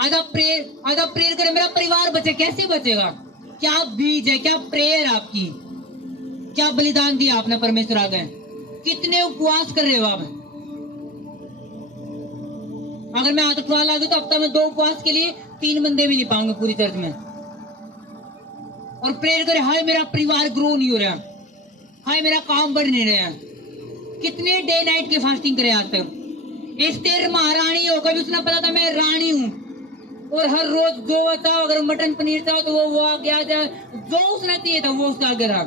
आधा प्रेयर करे मेरा परिवार बचे, कैसे बचेगा? क्या बीज है, क्या प्रेयर आपकी, क्या बलिदान दिया आपने परमेश्वर आगे, कितने उपवास कर रहे हो आप? अगर मैं हाथ उठवा ला दूं तो हफ्ता में 2 उपवास के लिए 3 बंदे भी नहीं पाऊंगे पूरी चर्च में। और प्रेयर करे हाय मेरा परिवार ग्रो नहीं हो रहा, हाय मेरा काम बढ़ नहीं रहा। कितने डे नाइट के फास्टिंग करे आज तक। एस्तेर महारानी हो, कभी उसने पता था मैं रानी हूं, और हर रोज जो था अगर मटन पनीर था तो वो गया जो उसने चाहिए था वो उसका आगे रहा।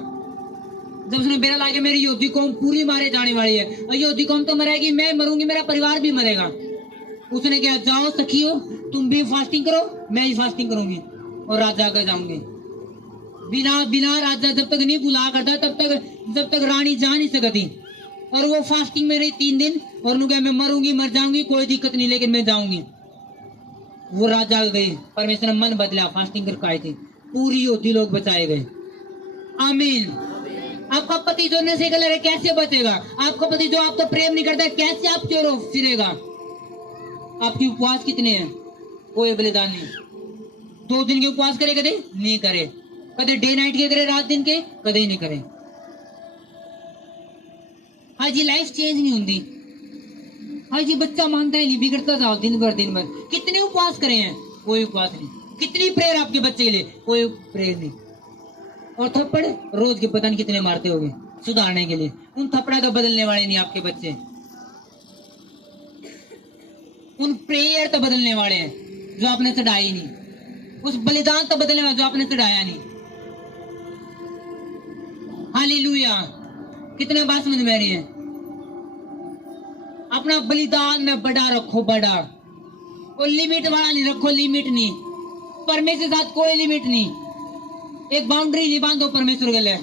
जब उसने बेरा लाके मेरी योद्धी कौम पूरी मारे जाने वाली है, और योद्धी कौम तो मरेगी, मैं मरूंगी, मेरा परिवार भी मरेगा। उसने क्या, जाओ सखियो तुम भी फास्टिंग करो, मैं भी फास्टिंग करूंगी और राजा का जाऊंगी। बिना राजा जब तक नहीं बुला करता जब तक रानी जा नहीं सकती। और वो फास्टिंग में रही 3 दिन, और उन्होंने मैं मरूंगी मर जाऊंगी कोई दिक्कत नहीं लेकिन मैं जाऊंगी। वो राजा गई, परमेश्वर ने मन बदला, फास्टिंग करके आए थे, पूरी योद्धी लोग बचाए गए। आमीन। आपका पति जो नशे का लड़े कैसे बचेगा? आपका पति जो आपको प्रेम नहीं करता कैसे आप चोरो फिरेगा? आपकी उपवास कितने हैं? कोई बलिदान नहीं। 2 दिन के उपवास करे, कदे नहीं करे, कदे डे नाइट के करे, रात दिन के कदे नहीं करे। हाँ जी, लाइफ चेंज नहीं होती। हाँ जी, बच्चा मानता है नहीं, बिगड़ता था दिन भर। कितने उपवास करे हैं? कोई उपवास नहीं। कितनी प्रेयर आपके बच्चे के लिए? कोई प्रेयर नहीं। और थप्पड़ रोज के पता नहीं कितने मारते होगे सुधारने के लिए। उन थप्पड़ा तो बदलने वाले नहीं आपके बच्चे, उन प्रेयर तो बदलने वाले हैं जो आपने चढ़ाई नहीं, उस बलिदान तो बदलने वाले जो आपने चढ़ाया नहीं। हालेलुया। कितने बात समझ में आ रही है? अपना बलिदान में बड़ा रखो, बड़ा, और लिमिट वाला नहीं रखो, लिमिट नहीं। परमेश्वर के साथ कोई लिमिट नहीं। एक बाउंड्री नहीं बांधो परमेश्वर के लिए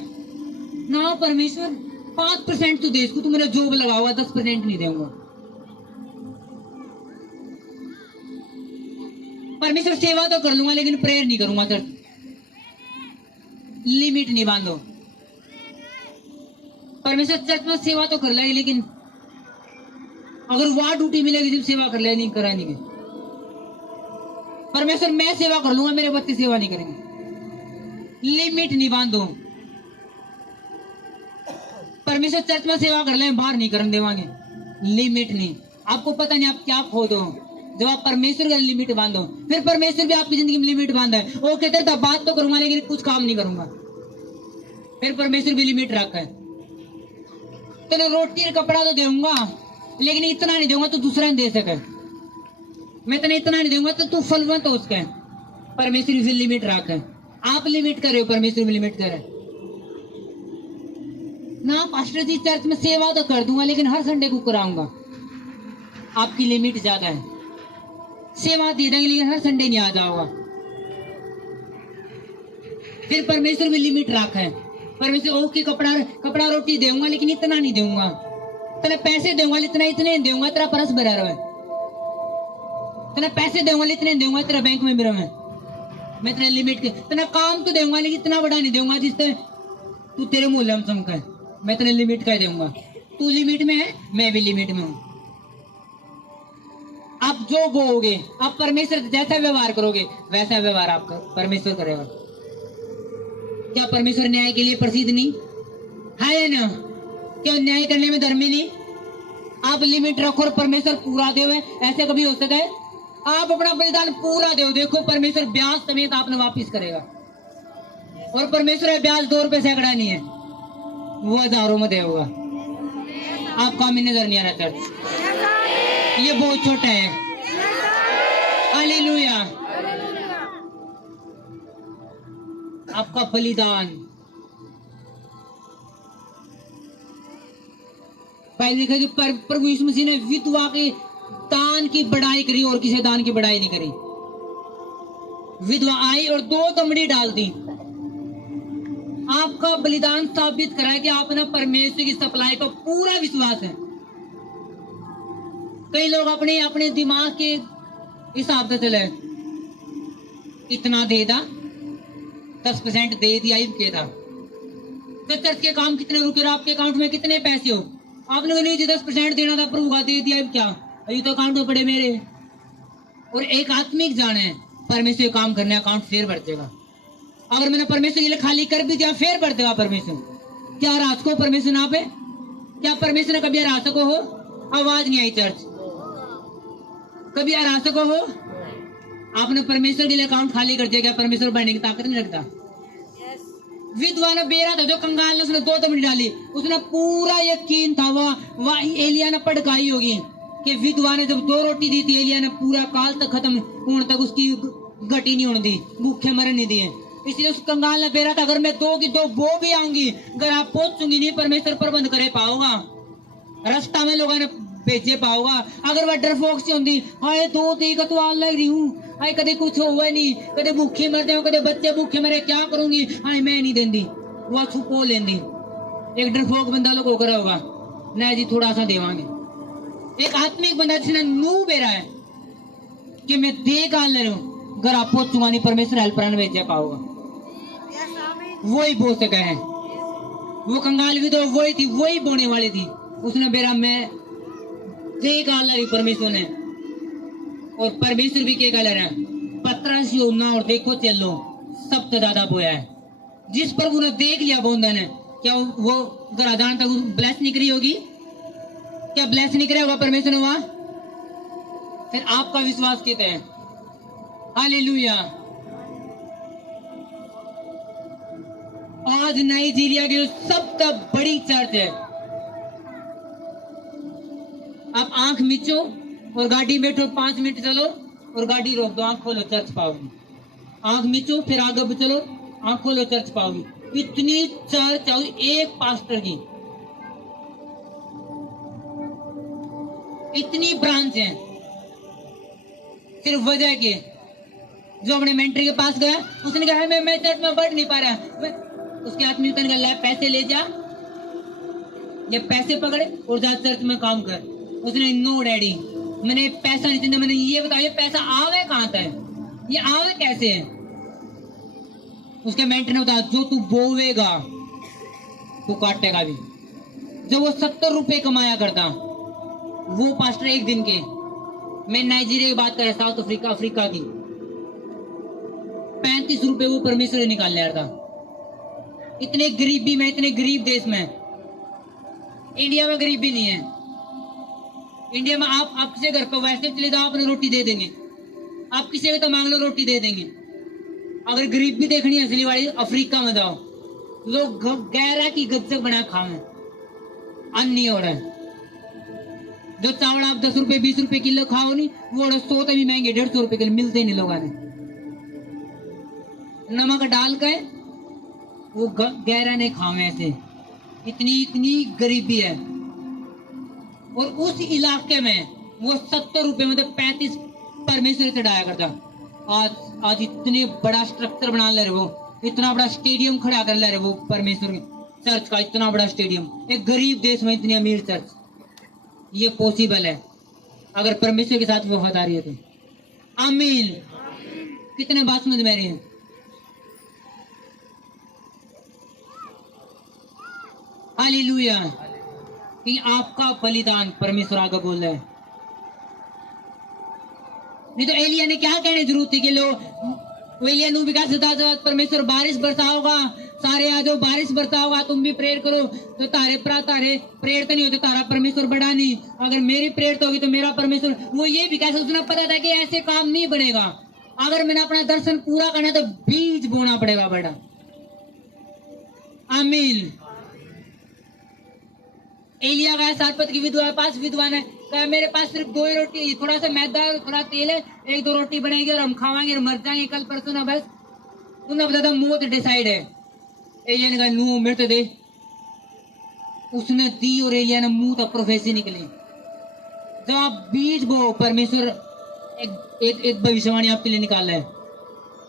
ना। परमेश्वर 5% तो दे, इसको तो मेरा जॉब लगा हुआ, 10% नहीं दूंगा। परमेश्वर सेवा तो कर लूंगा लेकिन प्रेयर नहीं करूंगा सर। लिमिट नहीं बांधो। परमेश्वर चर्च में सेवा तो कर ले, लेकिन अगर वहां ड्यूटी मिलेगी जब सेवा कर ले, नहीं करा नहीं। परमेश्वर मैं सेवा कर लूंगा, मेरे बच्चे सेवा नहीं करेंगे। लिमिट नहीं बांधो। परमेश्वर चर्च में सेवा कर ले, बाहर नहीं करने देवांगे। लिमिट नहीं। आपको पता नहीं आप क्या खो दो जब आप परमेश्वर का लिमिट बांधो। फिर परमेश्वर भी आपकी जिंदगी में लिमिट बांधा है। वो कहते था बात तो करूंगा लेकिन कुछ काम नहीं करूंगा। फिर परमेश्वर भी लिमिट रखा है, तेरे रोटी और कपड़ा तो दूंगा लेकिन इतना नहीं दूंगा तो दूसरा नहीं दे सके। मैं तेने इतना नहीं दूंगा तो तू फलवंत हो उसका। परमेश्वर भी लिमिट रखा है। आप लिमिट करे हो, परमेश्वर भी लिमिट करे ना। पास्टर जी चर्च में सेवा तो कर दूंगा लेकिन हर संडे को कराऊंगा। आपकी लिमिट ज्यादा है। सेवा दे देंगे लेकिन हर संडे नहीं आ जाओगा। फिर परमेश्वर भी लिमिट रखा है। परमेश्वर ओके कपड़ा रोटी दूंगा लेकिन इतना नहीं दूंगा, तेरे पैसे दूंगा इतना इतने दूंगा, तेरा परस भरा रहे, तेरे पैसे दूंगा इतने दूंगा, तेरा बैंक में भी रहे। मैं तेरे लिमिट के तेरा काम तो दूंगा लेकिन इतना बड़ा नहीं दूंगा जिससे तू तेरे मुंह लमसम का है। मैं तेरे लिमिट का दूंगा। तू लिमिट में है, मैं भी लिमिट में हूं। आप जो बोओगे, आप परमेश्वर जैसा व्यवहार करोगे वैसा व्यवहार आपका परमेश्वर करेगा। क्या परमेश्वर न्याय के लिए प्रसिद्ध नहीं है ना? क्या न्याय करने में धर्मी नहीं? आप लिमिट रखो और परमेश्वर पूरा दे हुए, ऐसे कभी हो सका है? आप अपना बलिदान पूरा दो, देखो परमेश्वर ब्याज समेत आपने वापिस करेगा। और परमेश्वर है ब्याज 2 रुपए सैकड़ा नहीं है, वो हजारों में देगा। आपको हमें नजर नहीं आ रहा चर्च, ये बहुत छोटा है। हालेलुया। आपका बलिदान पहले लिखा कि प्रभु यीशु मसीह ने विधवा के दान की बड़ाई करी और किसी दान की बड़ाई नहीं करी। विधवा आई और 2 दमड़ी डाल दी। आपका बलिदान साबित करा है कि आपने परमेश्वर की सप्लाई पर पूरा विश्वास है। कई लोग अपने अपने दिमाग के हिसाब से चले, इतना दे दा, 10% दे दिया ही के था। तो चर्च के काम कितने रुके और आपके अकाउंट में कितने पैसे हो? आपने नहीं जी 10% देना था, प्रभु का दे दिया, क्या अभी तो अकाउंट में पड़े मेरे। और एक आत्मिक जान है, परमेश्वर काम करने अकाउंट फिर बढ़ जाएगा। अगर मैंने परमेश्वर के लिए खाली कर भी दिया फिर बढ़ जाएगा परमेश्वर। क्या रात को परमेश्वर ना पे? क्या परमेश्वर ने कभी हरा सको हो? आवाज नहीं आई चर्च, कभी हरा सको हो? आपने परमेश्वर के लिए अकाउंट खाली कर दिया, क्या परमेश्वर बढ़ने की ताकत नहीं रखता? विधवा ने बेरा था जो कंगाल ने, उसने 2 दमड़ी डाली। उसने पूरा यकीन था वह एलिया ने पड़काई होगी कि विधवा ने जब 2 रोटी दी थी, एलिया ने पूरा काल तक खत्म होने तक उसकी घटी नहीं होने दी, भूखे मरने नहीं दिए। इसलिए उस कंगाल ने बेरा था अगर मैं 2 की 2 वो भी आऊंगी, अगर आप पहुंचूंगी नहीं, परमेश्वर प्रबंध करे पाओगा, रास्ता में लोगों ने भेजे पाओगा। अगर वह डरपोक से होती, हाय 2 दी का तो आल लग रही हूँ, हाय कदे कुछ हुआ नहीं, कदे भूखे मर जाओ, कदे बच्चे भूखे मरे, क्या करूंगी, हाय मैं नहीं देंदी, वो छुपो लेंदी। एक डरपोक बंदा लोग होकर होगा ना जी, थोड़ा सा देवांगे। एक आत्मिक बंदा जिसने नू बेरा है कि मैं दे गाल ले रहा हूं, अगर आप पहुंचूंगा नहीं, परमेश्वर हेल्पर भेजे पाओगा। वही बो सका है, वो कंगाल भी तो वही थी, वही बोने वाली थी। उसने बेरा मैं दे गाल रही परमेश्वर ने, और परमेश्वर भी क्या गाल रहा, पत्रस योना और देखो चलो सब तो ज्यादा बोया है। जिस पर उन्होंने देख लिया बोंदा ने, क्या वो गरादान तक ब्लेस नहीं करी होगी? क्या ब्लेस नहीं करा होगा परमेश्वर ने वहां? फिर आपका विश्वास कहते हैं। हालेलुया। आज नाइजीरिया की सबका बड़ी चर्च है। आप आंख मिचो और गाड़ी में बैठो, 5 मिनट चलो और गाड़ी रोक दो, आंख खोलो, चर्च पाओगी। आंख मिचो फिर आगे चलो, आंख खोलो, चर्च पाओगी। इतनी चर्च है एक पास्टर की, इतनी ब्रांच है। सिर्फ वजह के जो अपने मेंटर के पास गया, उसने कहा मैं चर्च में बढ़ नहीं पा रहा, उसके हाथ में ले पैसे ले जा, ये पैसे पकड़े और जा चर्च में काम कर। उसने नो डैडी, मैंने पैसा नहीं चाहिए, मैंने ये बताया पैसा आवे कहां था, ये आवे कैसे है? उसके मेंटर ने बताया जो तू बोवेगा तू काटेगा भी। जो वो 70 रुपए कमाया करता वो पास्टर एक दिन के, मैं नाइजीरिया की बात कर रहा, साउथ अफ्रीका अफ्रीका की, 35 रुपए वो परमेश्वर ने निकाल लिया था। इतने गरीबी में, इतने गरीब देश में, इंडिया में गरीबी नहीं है। इंडिया में आप किसी घर पर वैसे चले जाओ, आपने रोटी दे देंगे, आप किसी को तो मांग लो रोटी दे देंगे। अगर गरीबी देखनी है असली वाली, अफ्रीका में जाओ, लोग गैरा की गज्जक बना खावे, अन्न नहीं हो रहा है। जो चावल आप 10 रुपए 20 रुपए किलो खाओ नहीं, वो 100 भी महंगे, 150 रुपए किलो मिलते ही नहीं लोगों ने। नमक डाल कर वो गहरा नहीं खावे ऐसे, इतनी गरीबी है। और उस इलाके में वो 70 रुपए में तो 35 परमेश्वर से डाया करता। आज इतने बड़ा स्ट्रक्चर बना ले रहे, वो इतना बड़ा स्टेडियम खड़ा कर ले रहे वो परमेश्वर के चर्च का, इतना बड़ा स्टेडियम एक गरीब देश में, इतनी अमीर चर्च। ये पॉसिबल है अगर परमेश्वर के साथ वफादारी है तो। आमीन। कितने बात समझ में रही है? हालेलुया। कि आपका बलिदान परमेश्वर आगे बोल रहा है। नहीं तो एलिया ने क्या कहने जरूरत थी कि लो, एलिया नू भी कहा परमेश्वर बारिश बरसाओगा, सारे आ जाओ, बारिश बरसा होगा, तुम भी प्रेयर करो। तो तारे प्रेयर तो नहीं होते, तारा परमेश्वर बड़ा नहीं। अगर मेरी प्रेयर तो होगी तो मेरा परमेश्वर, वो ये भी कैसे, उसने पता था कि ऐसे काम नहीं बढ़ेगा। अगर मैंने अपना दर्शन पूरा करना तो बीज बोना पड़ेगा बड़ा। आमीन। एलिया का सारपत की विधवा पास विद्वान है, कहा मेरे पास सिर्फ 2 ही रोटी, थोड़ा सा मैदा, थोड़ा तेल है, 1-2 रोटी बनेगी और हम खावाएंगे और मर जाएंगे कल परसों ना, बस तुमने बता था मौत डिसाइड है। एलिया ने कहा नू मेरे तो दे। उसने दी और एलिया ने मुंह तक प्रोफेसी निकली। जब आप बीज बो, परमेश्वर एक भविष्यवाणी आपके लिए निकाला है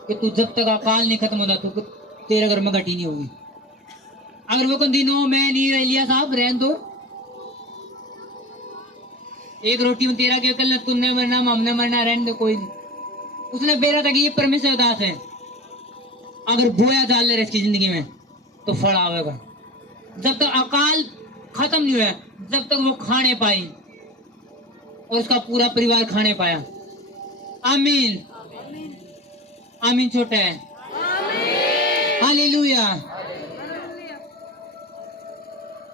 कि तू जब तक अकाल नहीं खत्म होता तो तेरे घर में घटी नहीं होगी। अगर वो दिनों में नहीं, एलिया साहब रहन दो, 1 रोटी में तेरा क्या कल, तुमने मरना हमने मरना, रहने दो कोई नहीं। उसने बेरा था कि ये परमेश्वर दास है, अगर बोया डाल ले इसकी जिंदगी में तो फल आवेगा। जब तक अकाल खत्म नहीं हुआ, जब तक वो खाने पाई और उसका पूरा परिवार खाने पाया। आमीन आमीन। छोटा है हालेलुया।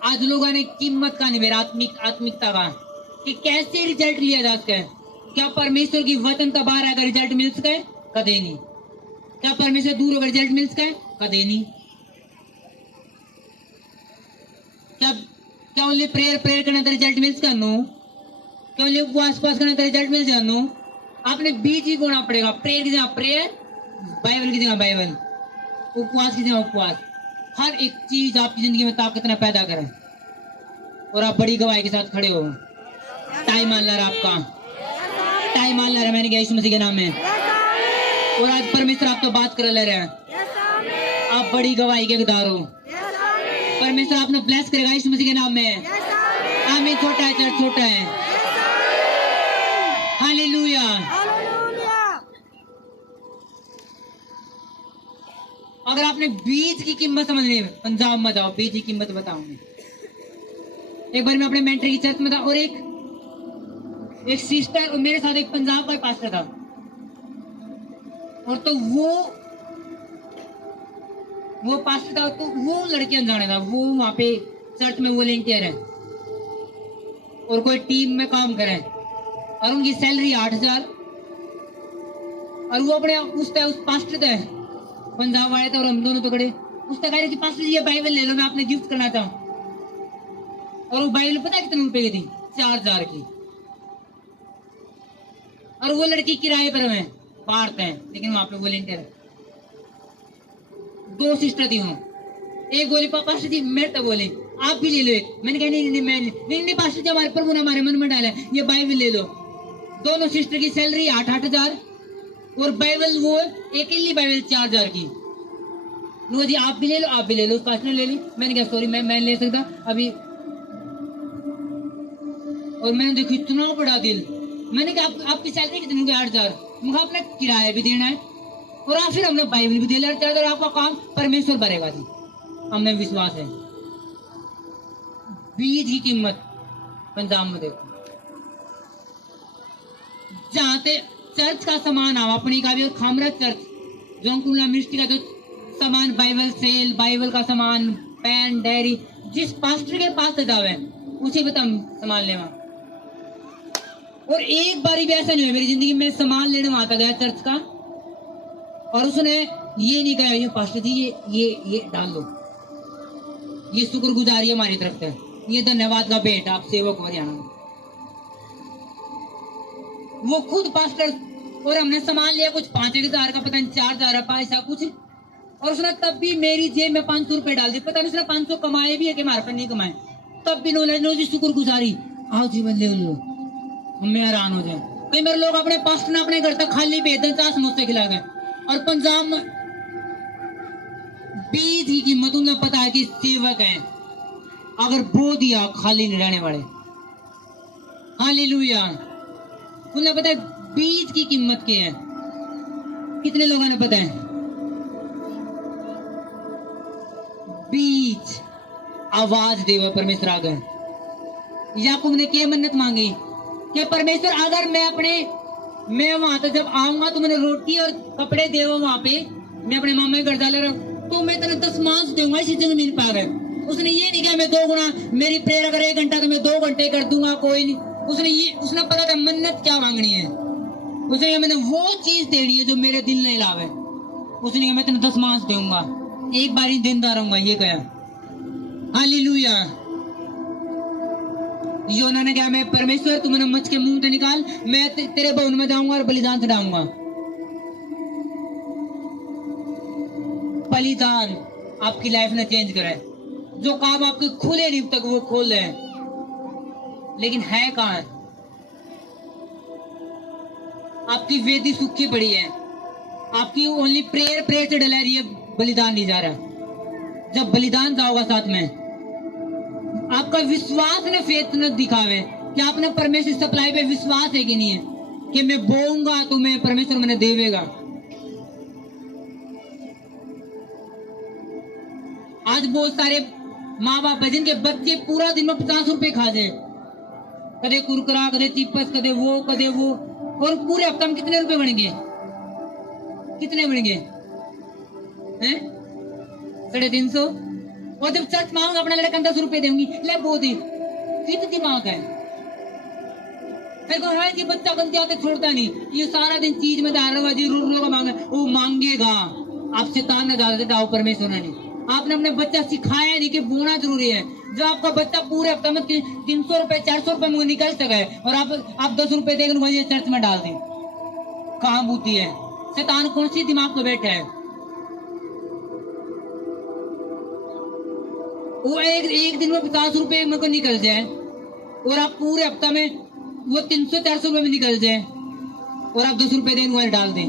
आज लोगों ने कीमत का नहीं, आत्मिकता का, कि कैसे रिजल्ट लिया जा सके। क्या परमेश्वर की वचन तबार अगर रिजल्ट मिल सके? कदे नहीं। क्या परमेश्वर दूर होकर रिजल्ट मिल सके? कदे नहीं। क्या ओनली प्रेयर करने का रिजल्ट मिल सके? नो। क्या ओनली उपवास करने का रिजल्ट मिल जाए? नो। आपने बीज ही बोना पड़ेगा। प्रेयर की जगह प्रेयर, बाइबल की जगह बाइबल, उपवास की जगह उपवास। हर एक चीज आपकी जिंदगी में ताकत न पैदा करें और आप बड़ी गवाही के साथ खड़े हो। टाइम आना रहा आपका, टाइम आना रहा, मैंने कहा यीशु मसीह के नाम में। और आज परमेश्वर आपको बात कर ले रहे हैं, आप बड़ी गवाही के गदार हो। परमेश्वर आपने ब्लेस करेगा यीशु मसीह के नाम में। आमीन। छोटा है चर्च, छोटा है। हालेलुया। अगर आपने बीज की कीमत समझनी है, पंजाब में जाओ, बीज की कीमत बताऊंगी। एक बार मैं अपने मेंटर की चर्च में था और एक सिस्टर और मेरे साथ एक पंजाब का पास्टर था, और तो वो पास्टर था, तो वो लड़के अनजाने था। वो वहां पे चर्च में वॉलेंटियर है और कोई टीम में काम करे और उनकी सैलरी 8,000। और वो अपने उस पास्टर थे, पंजाब वाले थे और हम दोनों तो खड़े। उसने कहा कि पास्टर जी ये बाइबल ले लो, मैं आपने गिफ्ट करना चाहूँ। और वो बाइबल पता है कितने रुपए की थी? 4,000 की। और वो लड़की किराए पर है, बाहर है, लेकिन वहां पे वॉलेंटियर है। 2 सिस्टर थी वहाँ। एक बोली पास्टर जी, मेरे तो बोले आप भी ले लो एक। मैंने कहा नहीं पास्टर जी, हमारे प्रभु ने हमारे मन में डाला है, ये बाइबल ले लो। दोनों सिस्टर की सैलरी 8,000 और बाइबल वो अकेली बाइबल 4,000 की। वो जी आप भी ले लो, आप भी ले लो। उस पास्टर ने ले ली। मैंने कहा सॉरी, मैं ले सकता अभी। और मैंने देखो इतना बड़ा दिल। मैंने कहा आपकी सैलरी कितनी होगी? 8,000। मुझे अपना किराया भी देना है और फिर हमने बाइबल भी दे लिया 4,000। आपका काम परमेश्वर भरेगा जी, हमें विश्वास है। बीज की कीमत पंजाब में देखो, जहाँ पे चर्च का सामान आवा अपनी का भी, और खामरा चर्च जोंकुला मिनिस्ट्री का जो सामान, बाइबल सेल, बाइबल का सामान, पेन, डायरी, जिस पास्टर के पास जावे उसी पे तुम सामान लेवा। और एक बारी भी ऐसा नहीं हुआ मेरी जिंदगी में, सामान लेने वहां तक गया चर्च का और उसने ये नहीं कहा ये पास्टर जी ये डाल लो, ये शुक्रगुजारी हमारी तरफ से, ये धन्यवाद का भेंट आप सेवक हो हरियाणा में। वो खुद पास्टर, और हमने सामान लिया कुछ 5,000 का, पता नहीं 4,000 पैसा कुछ, और उसने तब भी मेरी जेब में 500 रुपए डाल दिए। पता नहीं उसने 500 कमाए भी है कि हमारे पर नहीं कमाए, तब भी नो जी शुक्रगुजारी, आओ जीवन ले लो। हमें हैरान हो जाए कई बार लोग अपने पास्टर ने अपने घर तक खाली भेज दें, 4 समोसे खिला गए। और पंजाब में बीज की कीमत उन्हें पता है कि सेवक है, अगर बो दिया खाली नहीं रहने वाले। हालेलुया। उन्हें पता है बीज की कीमत क्या है। कितने लोगों ने पता है? बीज आवाज देवा परमेश्वर आ गए। याकूब ने क्या मन्नत मांगी कि परमेश्वर अगर मैं वहां तक जब आऊंगा तो मैंने रोटी और कपड़े देवा, वहां पे मैं अपने मामा के घर डाले रहा तो मैं तेरे 10 मांस दूंगा इसी जमीन पर है। उसने ये नहीं कहा मैं 2 गुना, मेरी प्रेयर अगर 1 घंटा तो मैं 2 घंटे कर दूंगा, कोई नहीं। उसने पता था मन्नत क्या मांगनी है। उसने कहा मैंने वो चीज देनी है जो मेरे दिल नहीं लावे। उसने कहा मैं तेरे 10 मांस दूंगा, एक बार ही देता रहूंगा, ये कहा। हालेलुया। योना ने कहा मैं परमेश्वर तू मैंने मच के मुंह से निकाल, मैं तेरे भवन में जाऊंगा और बलिदान चढ़ाऊंगा। बलिदान आपकी लाइफ ने चेंज करे। जो काम आपके खुले नहीं तक वो खोल रहे हैं, लेकिन है कहां? आपकी वेदी सूखी पड़ी है, आपकी ओनली प्रेयर से डला रही है, बलिदान नहीं जा रहा। जब बलिदान जाओगा साथ में, आपका विश्वास ने फेथ न दिखावे कि आपने परमेश्वर सप्लाई पे विश्वास है कि नहीं है, कि मैं बोऊंगा तो मैं परमेश्वर मैंने देवेगा। आज बहुत सारे माँ बाप है जिनके बच्चे पूरा दिन में 50 रुपए खा जाए, कदे कुरकुरा, कदे चिप्स, कदे वो, और पूरे हफ्ते में कितने रुपए बनेंगे? कितने बनेंगे? 350। और जब चर्च मांग अपना लड़का 10 रुपए देंगी, ले बहुत ही कित दिमाग है। फिर को है कि बच्चा गलती आते छोड़ता नहीं, ये सारा दिन चीज में दारवाजी रूर मांगे, वो मांगेगा। आप शैतान ने ज्यादा डाउ परमेश्वर ने नहीं। आपने अपने बच्चा सिखाया नहीं कि बोना जरूरी है। जब आपका बच्चा पूरे हफ्ते में 300 रुपए 400 रुपए में निकल सके और आप 10 रुपए देकर वही चर्च में डाल दें, कहां बूती है? शैतान कौन सी दिमाग को बैठा है? वो एक दिन में 50 रुपए में को निकल जाए और आप पूरे हफ्ता में वो 300-400 रुपए में निकल जाए और आप 10 रुपए देकर वही डाल दें,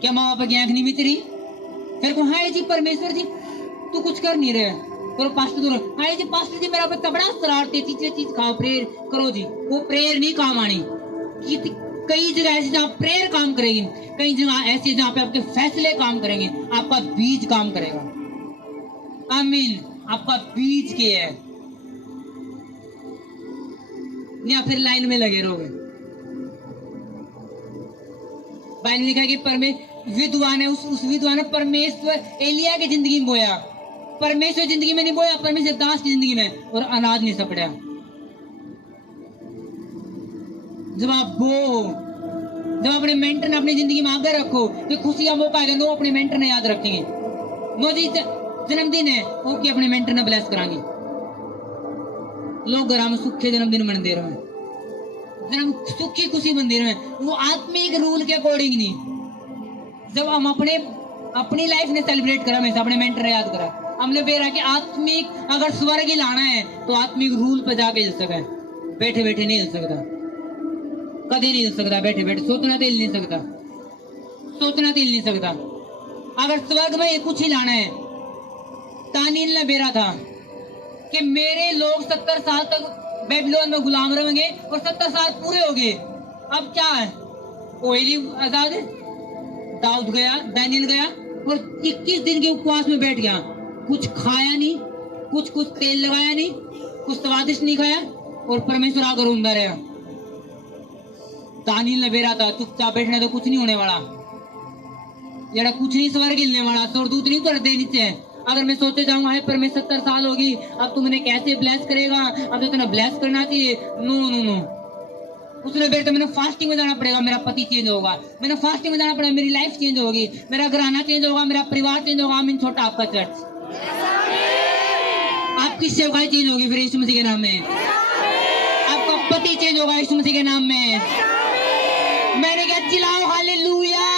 क्या माँ बाप की आंख नहीं मिच रही? फिर को हाय जी परमेश्वर जी तू कुछ कर नहीं रहे, करो पास्टर तो हाय जी पास्टर जी मेरा बच्चा बड़ा शरारती चीज खाओ, प्रेयर करो जी। वो प्रेयर नहीं काम आनी। कई जगह ऐसी जहाँ प्रेयर काम करेगी, कई जगह ऐसी जहाँ पे आपके फैसले काम करेंगे, आपका बीज काम करेगा। आमीन। आपका बीज क्या है, या फिर लाइन में लगे रहोगे। भाई ने लिखा कि विधवा ने उस विधवा ने परमेश्वर एलिया की जिंदगी में बोया, परमेश्वर जिंदगी में नहीं बोया, परमेश्वर दास की जिंदगी में, और अनाज नहीं सपड़ा। जब आप जब अपने मेंटर ने अपनी जिंदगी में आगे रखो तो खुशी का मौका है, वो अपने मेंटर ने याद रखेंगे। मोदी जन्मदिन है, ओके अपने मेंटर ने ब्लेस करांगे। लोग घर में सुखे जन्मदिन मन दे रहे हैं, सुखी खुशी मंदिर में, वो आत्मिक रूल के अकॉर्डिंग नहीं। जब हम अपनी लाइफ ने सेलिब्रेट करा, मैं अपने मेंटर ने याद करा, हमने बेरा कि आत्मिक अगर स्वर्ग ही लाना है तो आत्मिक रूल पर जाके हिल सके, बैठे बैठे नहीं हिल सकता, कभी नहीं हिल सकता। बैठे बैठे सोचना तो हिल नहीं सकता, सोचना तो हिल नहीं सकता। अगर स्वर्ग में कुछ ही लाना है, तानील ने बेरा था कि मेरे लोग 70 साल तक बेबीलोन में गुलाम रहेंगे और 70 साल पूरे हो गए। अब क्या है? ओहली आजाद है। दाऊद गया, दानियल गया और 21 दिन के उपवास में बैठ गया, कुछ खाया नहीं, कुछ तेल लगाया नहीं, कुछ स्वादिष्ट नहीं खाया, और परमेश्वर आकर रोंदा रहा। दानियल ने बेरा था चुपचाप बैठने तो कुछ नहीं होने वाला, जरा कुछ नहीं स्वर्ग हिलने वाला, स्वर्गदूत नहीं उतर दे नीचे। अगर मैं सोचे जाऊंगा है परमेश्वर 70 साल होगी, अब तू मैंने कैसे ब्लेस करेगा, अब तो तुम्हें ब्लेस करना चाहिए। नो, उसने बेटा मैंने फास्टिंग में जाना पड़ेगा, मेरा पति चेंज होगा, मैंने फास्टिंग में जाना पड़ेगा, मेरी लाइफ चेंज होगी, मेरा घराना चेंज होगा, मेरा परिवार चेंज होगा। आमीन। छोटा आपका चर्च, आपकी सेवकाई चेंज होगी फिर यीशु मसीह के नाम में, आपका पति चेंज होगा यीशु मसीह के नाम में। मैंने कहा चिल्लाओ हालेलुया।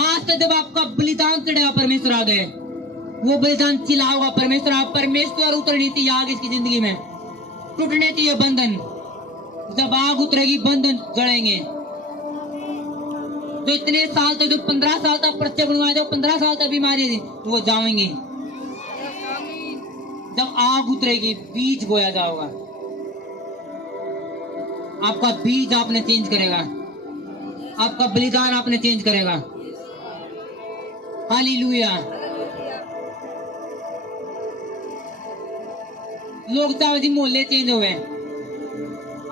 आज तक जब आपका बलिदान चढ़ेगा परमेश्वर आ गए, वो बलिदान चिल्लाओगा परमेश्वर, आप परमेश्वर उतरनी चाहिए आग इसकी जिंदगी में, टूटने चाहिए बंधन। जब आग उतरेगी बंधन जड़ेंगे। जो इतने साल तक, जो 15 साल तक पर्चे बनवाए, जो 15 साल तक बीमारी थी, तो वो जाएंगे। जब आग उतरेगी बीज बोया जाएगा, आपका बीज आपने चेंज करेगा, आपका बलिदान आपने चेंज करेगा। हालेलुया। लोग चाहे जी मोहल्ले चेंज हो गए,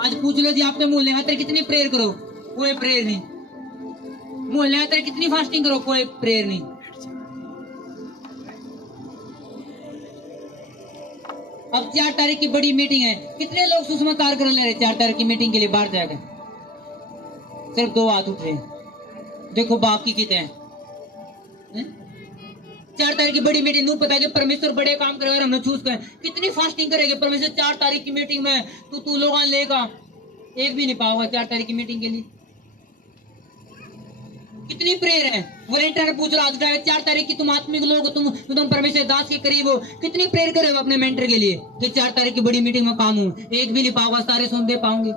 आज पूछ लो जी आपके मोहल्ले खातिर कितनी प्रेयर करो, कोई प्रेयर नहीं। मोहल्ले में कितनी फास्टिंग करो, कोई प्रेयर नहीं। अब 4 तारीख की बड़ी मीटिंग है, कितने लोग सुसमाचार कर ले रहे 4 तारीख की मीटिंग के लिए बाहर जाकर? सिर्फ 2 हाथ उठ रहे। देखो बाप की कितने हैं। 4 तारीख की बड़ी मीटिंग, नू पता है कि परमेश्वर बड़े काम करेगा, हमने चूज कर। कितनी फास्टिंग करेगी परमेश्वर 4 तारीख की मीटिंग में? तू लोग लेगा, एक भी नहीं पाओगा 4 तारीख की मीटिंग के लिए। कितनी प्रेयर है। वॉलेंटियर पूछ रहा है 4 तारीख की तुम आत्मिक लोग, तुम परमेश्वर दास के करीब हो, कितनी प्रेयर करेगा अपने मेंटर के लिए कि 4 तारीख की बड़ी मीटिंग में काम हूं? एक भी नहीं पाऊंगा, सारे सुन दे पाऊंगे।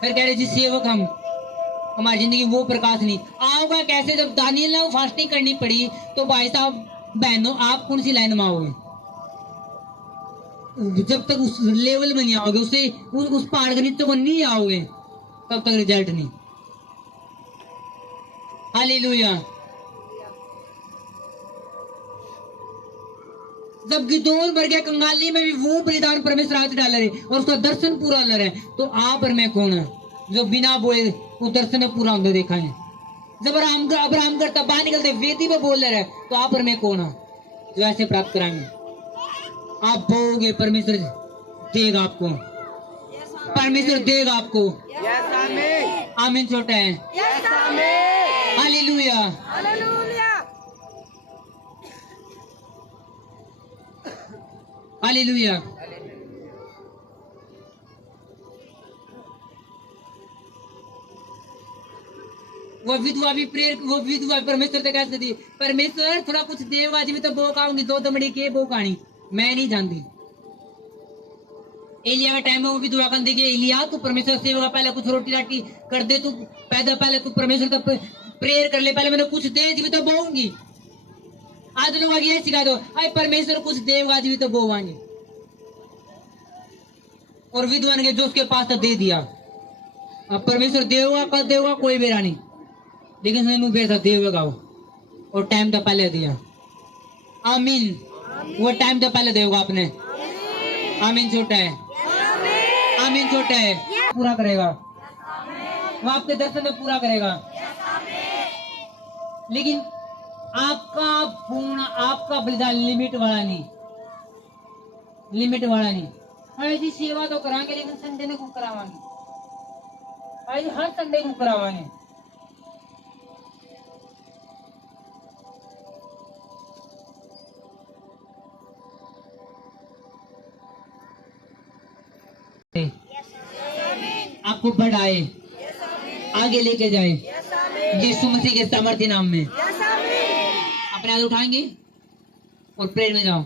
फिर कह रहे जी सेवक हम, हमारी जिंदगी वो प्रकाश नहीं आओगा कैसे? जब दानियल ने फास्टिंग करनी पड़ी तो भाई साहब बहनों आप कौन सी लाइन में आओगे? जब तक उस लेवल में नहीं आओगे, उससे उस पहाड़ के नीचे को नहीं आओगे, तब तक रिजल्ट नहीं। हालेलुया। जब गिदोन भर गया कंगाली में भी वो बलिदान परमेश्वर हाथ डाल रहे और उसका दर्शन पूरा लड़ है, तो आप और मैं कौन है जो बिना बोले वो दर्शन पूरा होते देखा है? जब अब्राहम करता बाहर निकलते वेदी में बोल रहे, तो आप और मैं कौन है जो ऐसे प्राप्त कराएंगे? आप बोलोगे परमेश्वर देगा आपको, परमेश्वर देगा आपको। आमीन। छोटा है। हालेलुया। हालेलुया। वो विधवा भी प्रेयर, वो विधवा परमेश्वर तक कैसे दी? परमेश्वर थोड़ा कुछ देगा जी, तो बोक आऊंगी 2 दमड़ी के बोक आनी, मैं नहीं जानती। एलिया का टाइम में वो विधवा कर देखिए, एलिया तू परमेश्वर सेवा पहले कुछ रोटी राटी कर दे, तू पैदा पहले तू परमेश्वर तक प्रेयर कर ले, पहले मैंने कुछ दे जी तो बोऊंगी। आज लोग आगे सिखा दो, अरे परमेश्वर कुछ देगा जी तो बोवांगे, और विधवा ने जो उसके पास था दे दिया। अब परमेश्वर देगा कल देगा कोई बेरा नहीं, लेकिन मुंह बेर था देगा वो, और टाइम तो पहले दिया। आमीन। वो टाइम तो पहले देगा आपने। आमीन। छोटा है। आमीन। छोटा है। पूरा करेगा वो, आपके दर्शन में पूरा करेगा। लेकिन आपका पूर्ण, आपका बलिदान लिमिट वाला नहीं, लिमिट वाला नहीं। अरे जी सेवा तो कराएंगे, लेकिन संडे ने को करावांगे, अरे जी हर संडे को करावांगे। आपको बढ़ाए, आगे लेके जाए यीशु मसीह के सामर्थ्य नाम में। अपने हाथ उठाएंगे और प्रेयर में जाओ।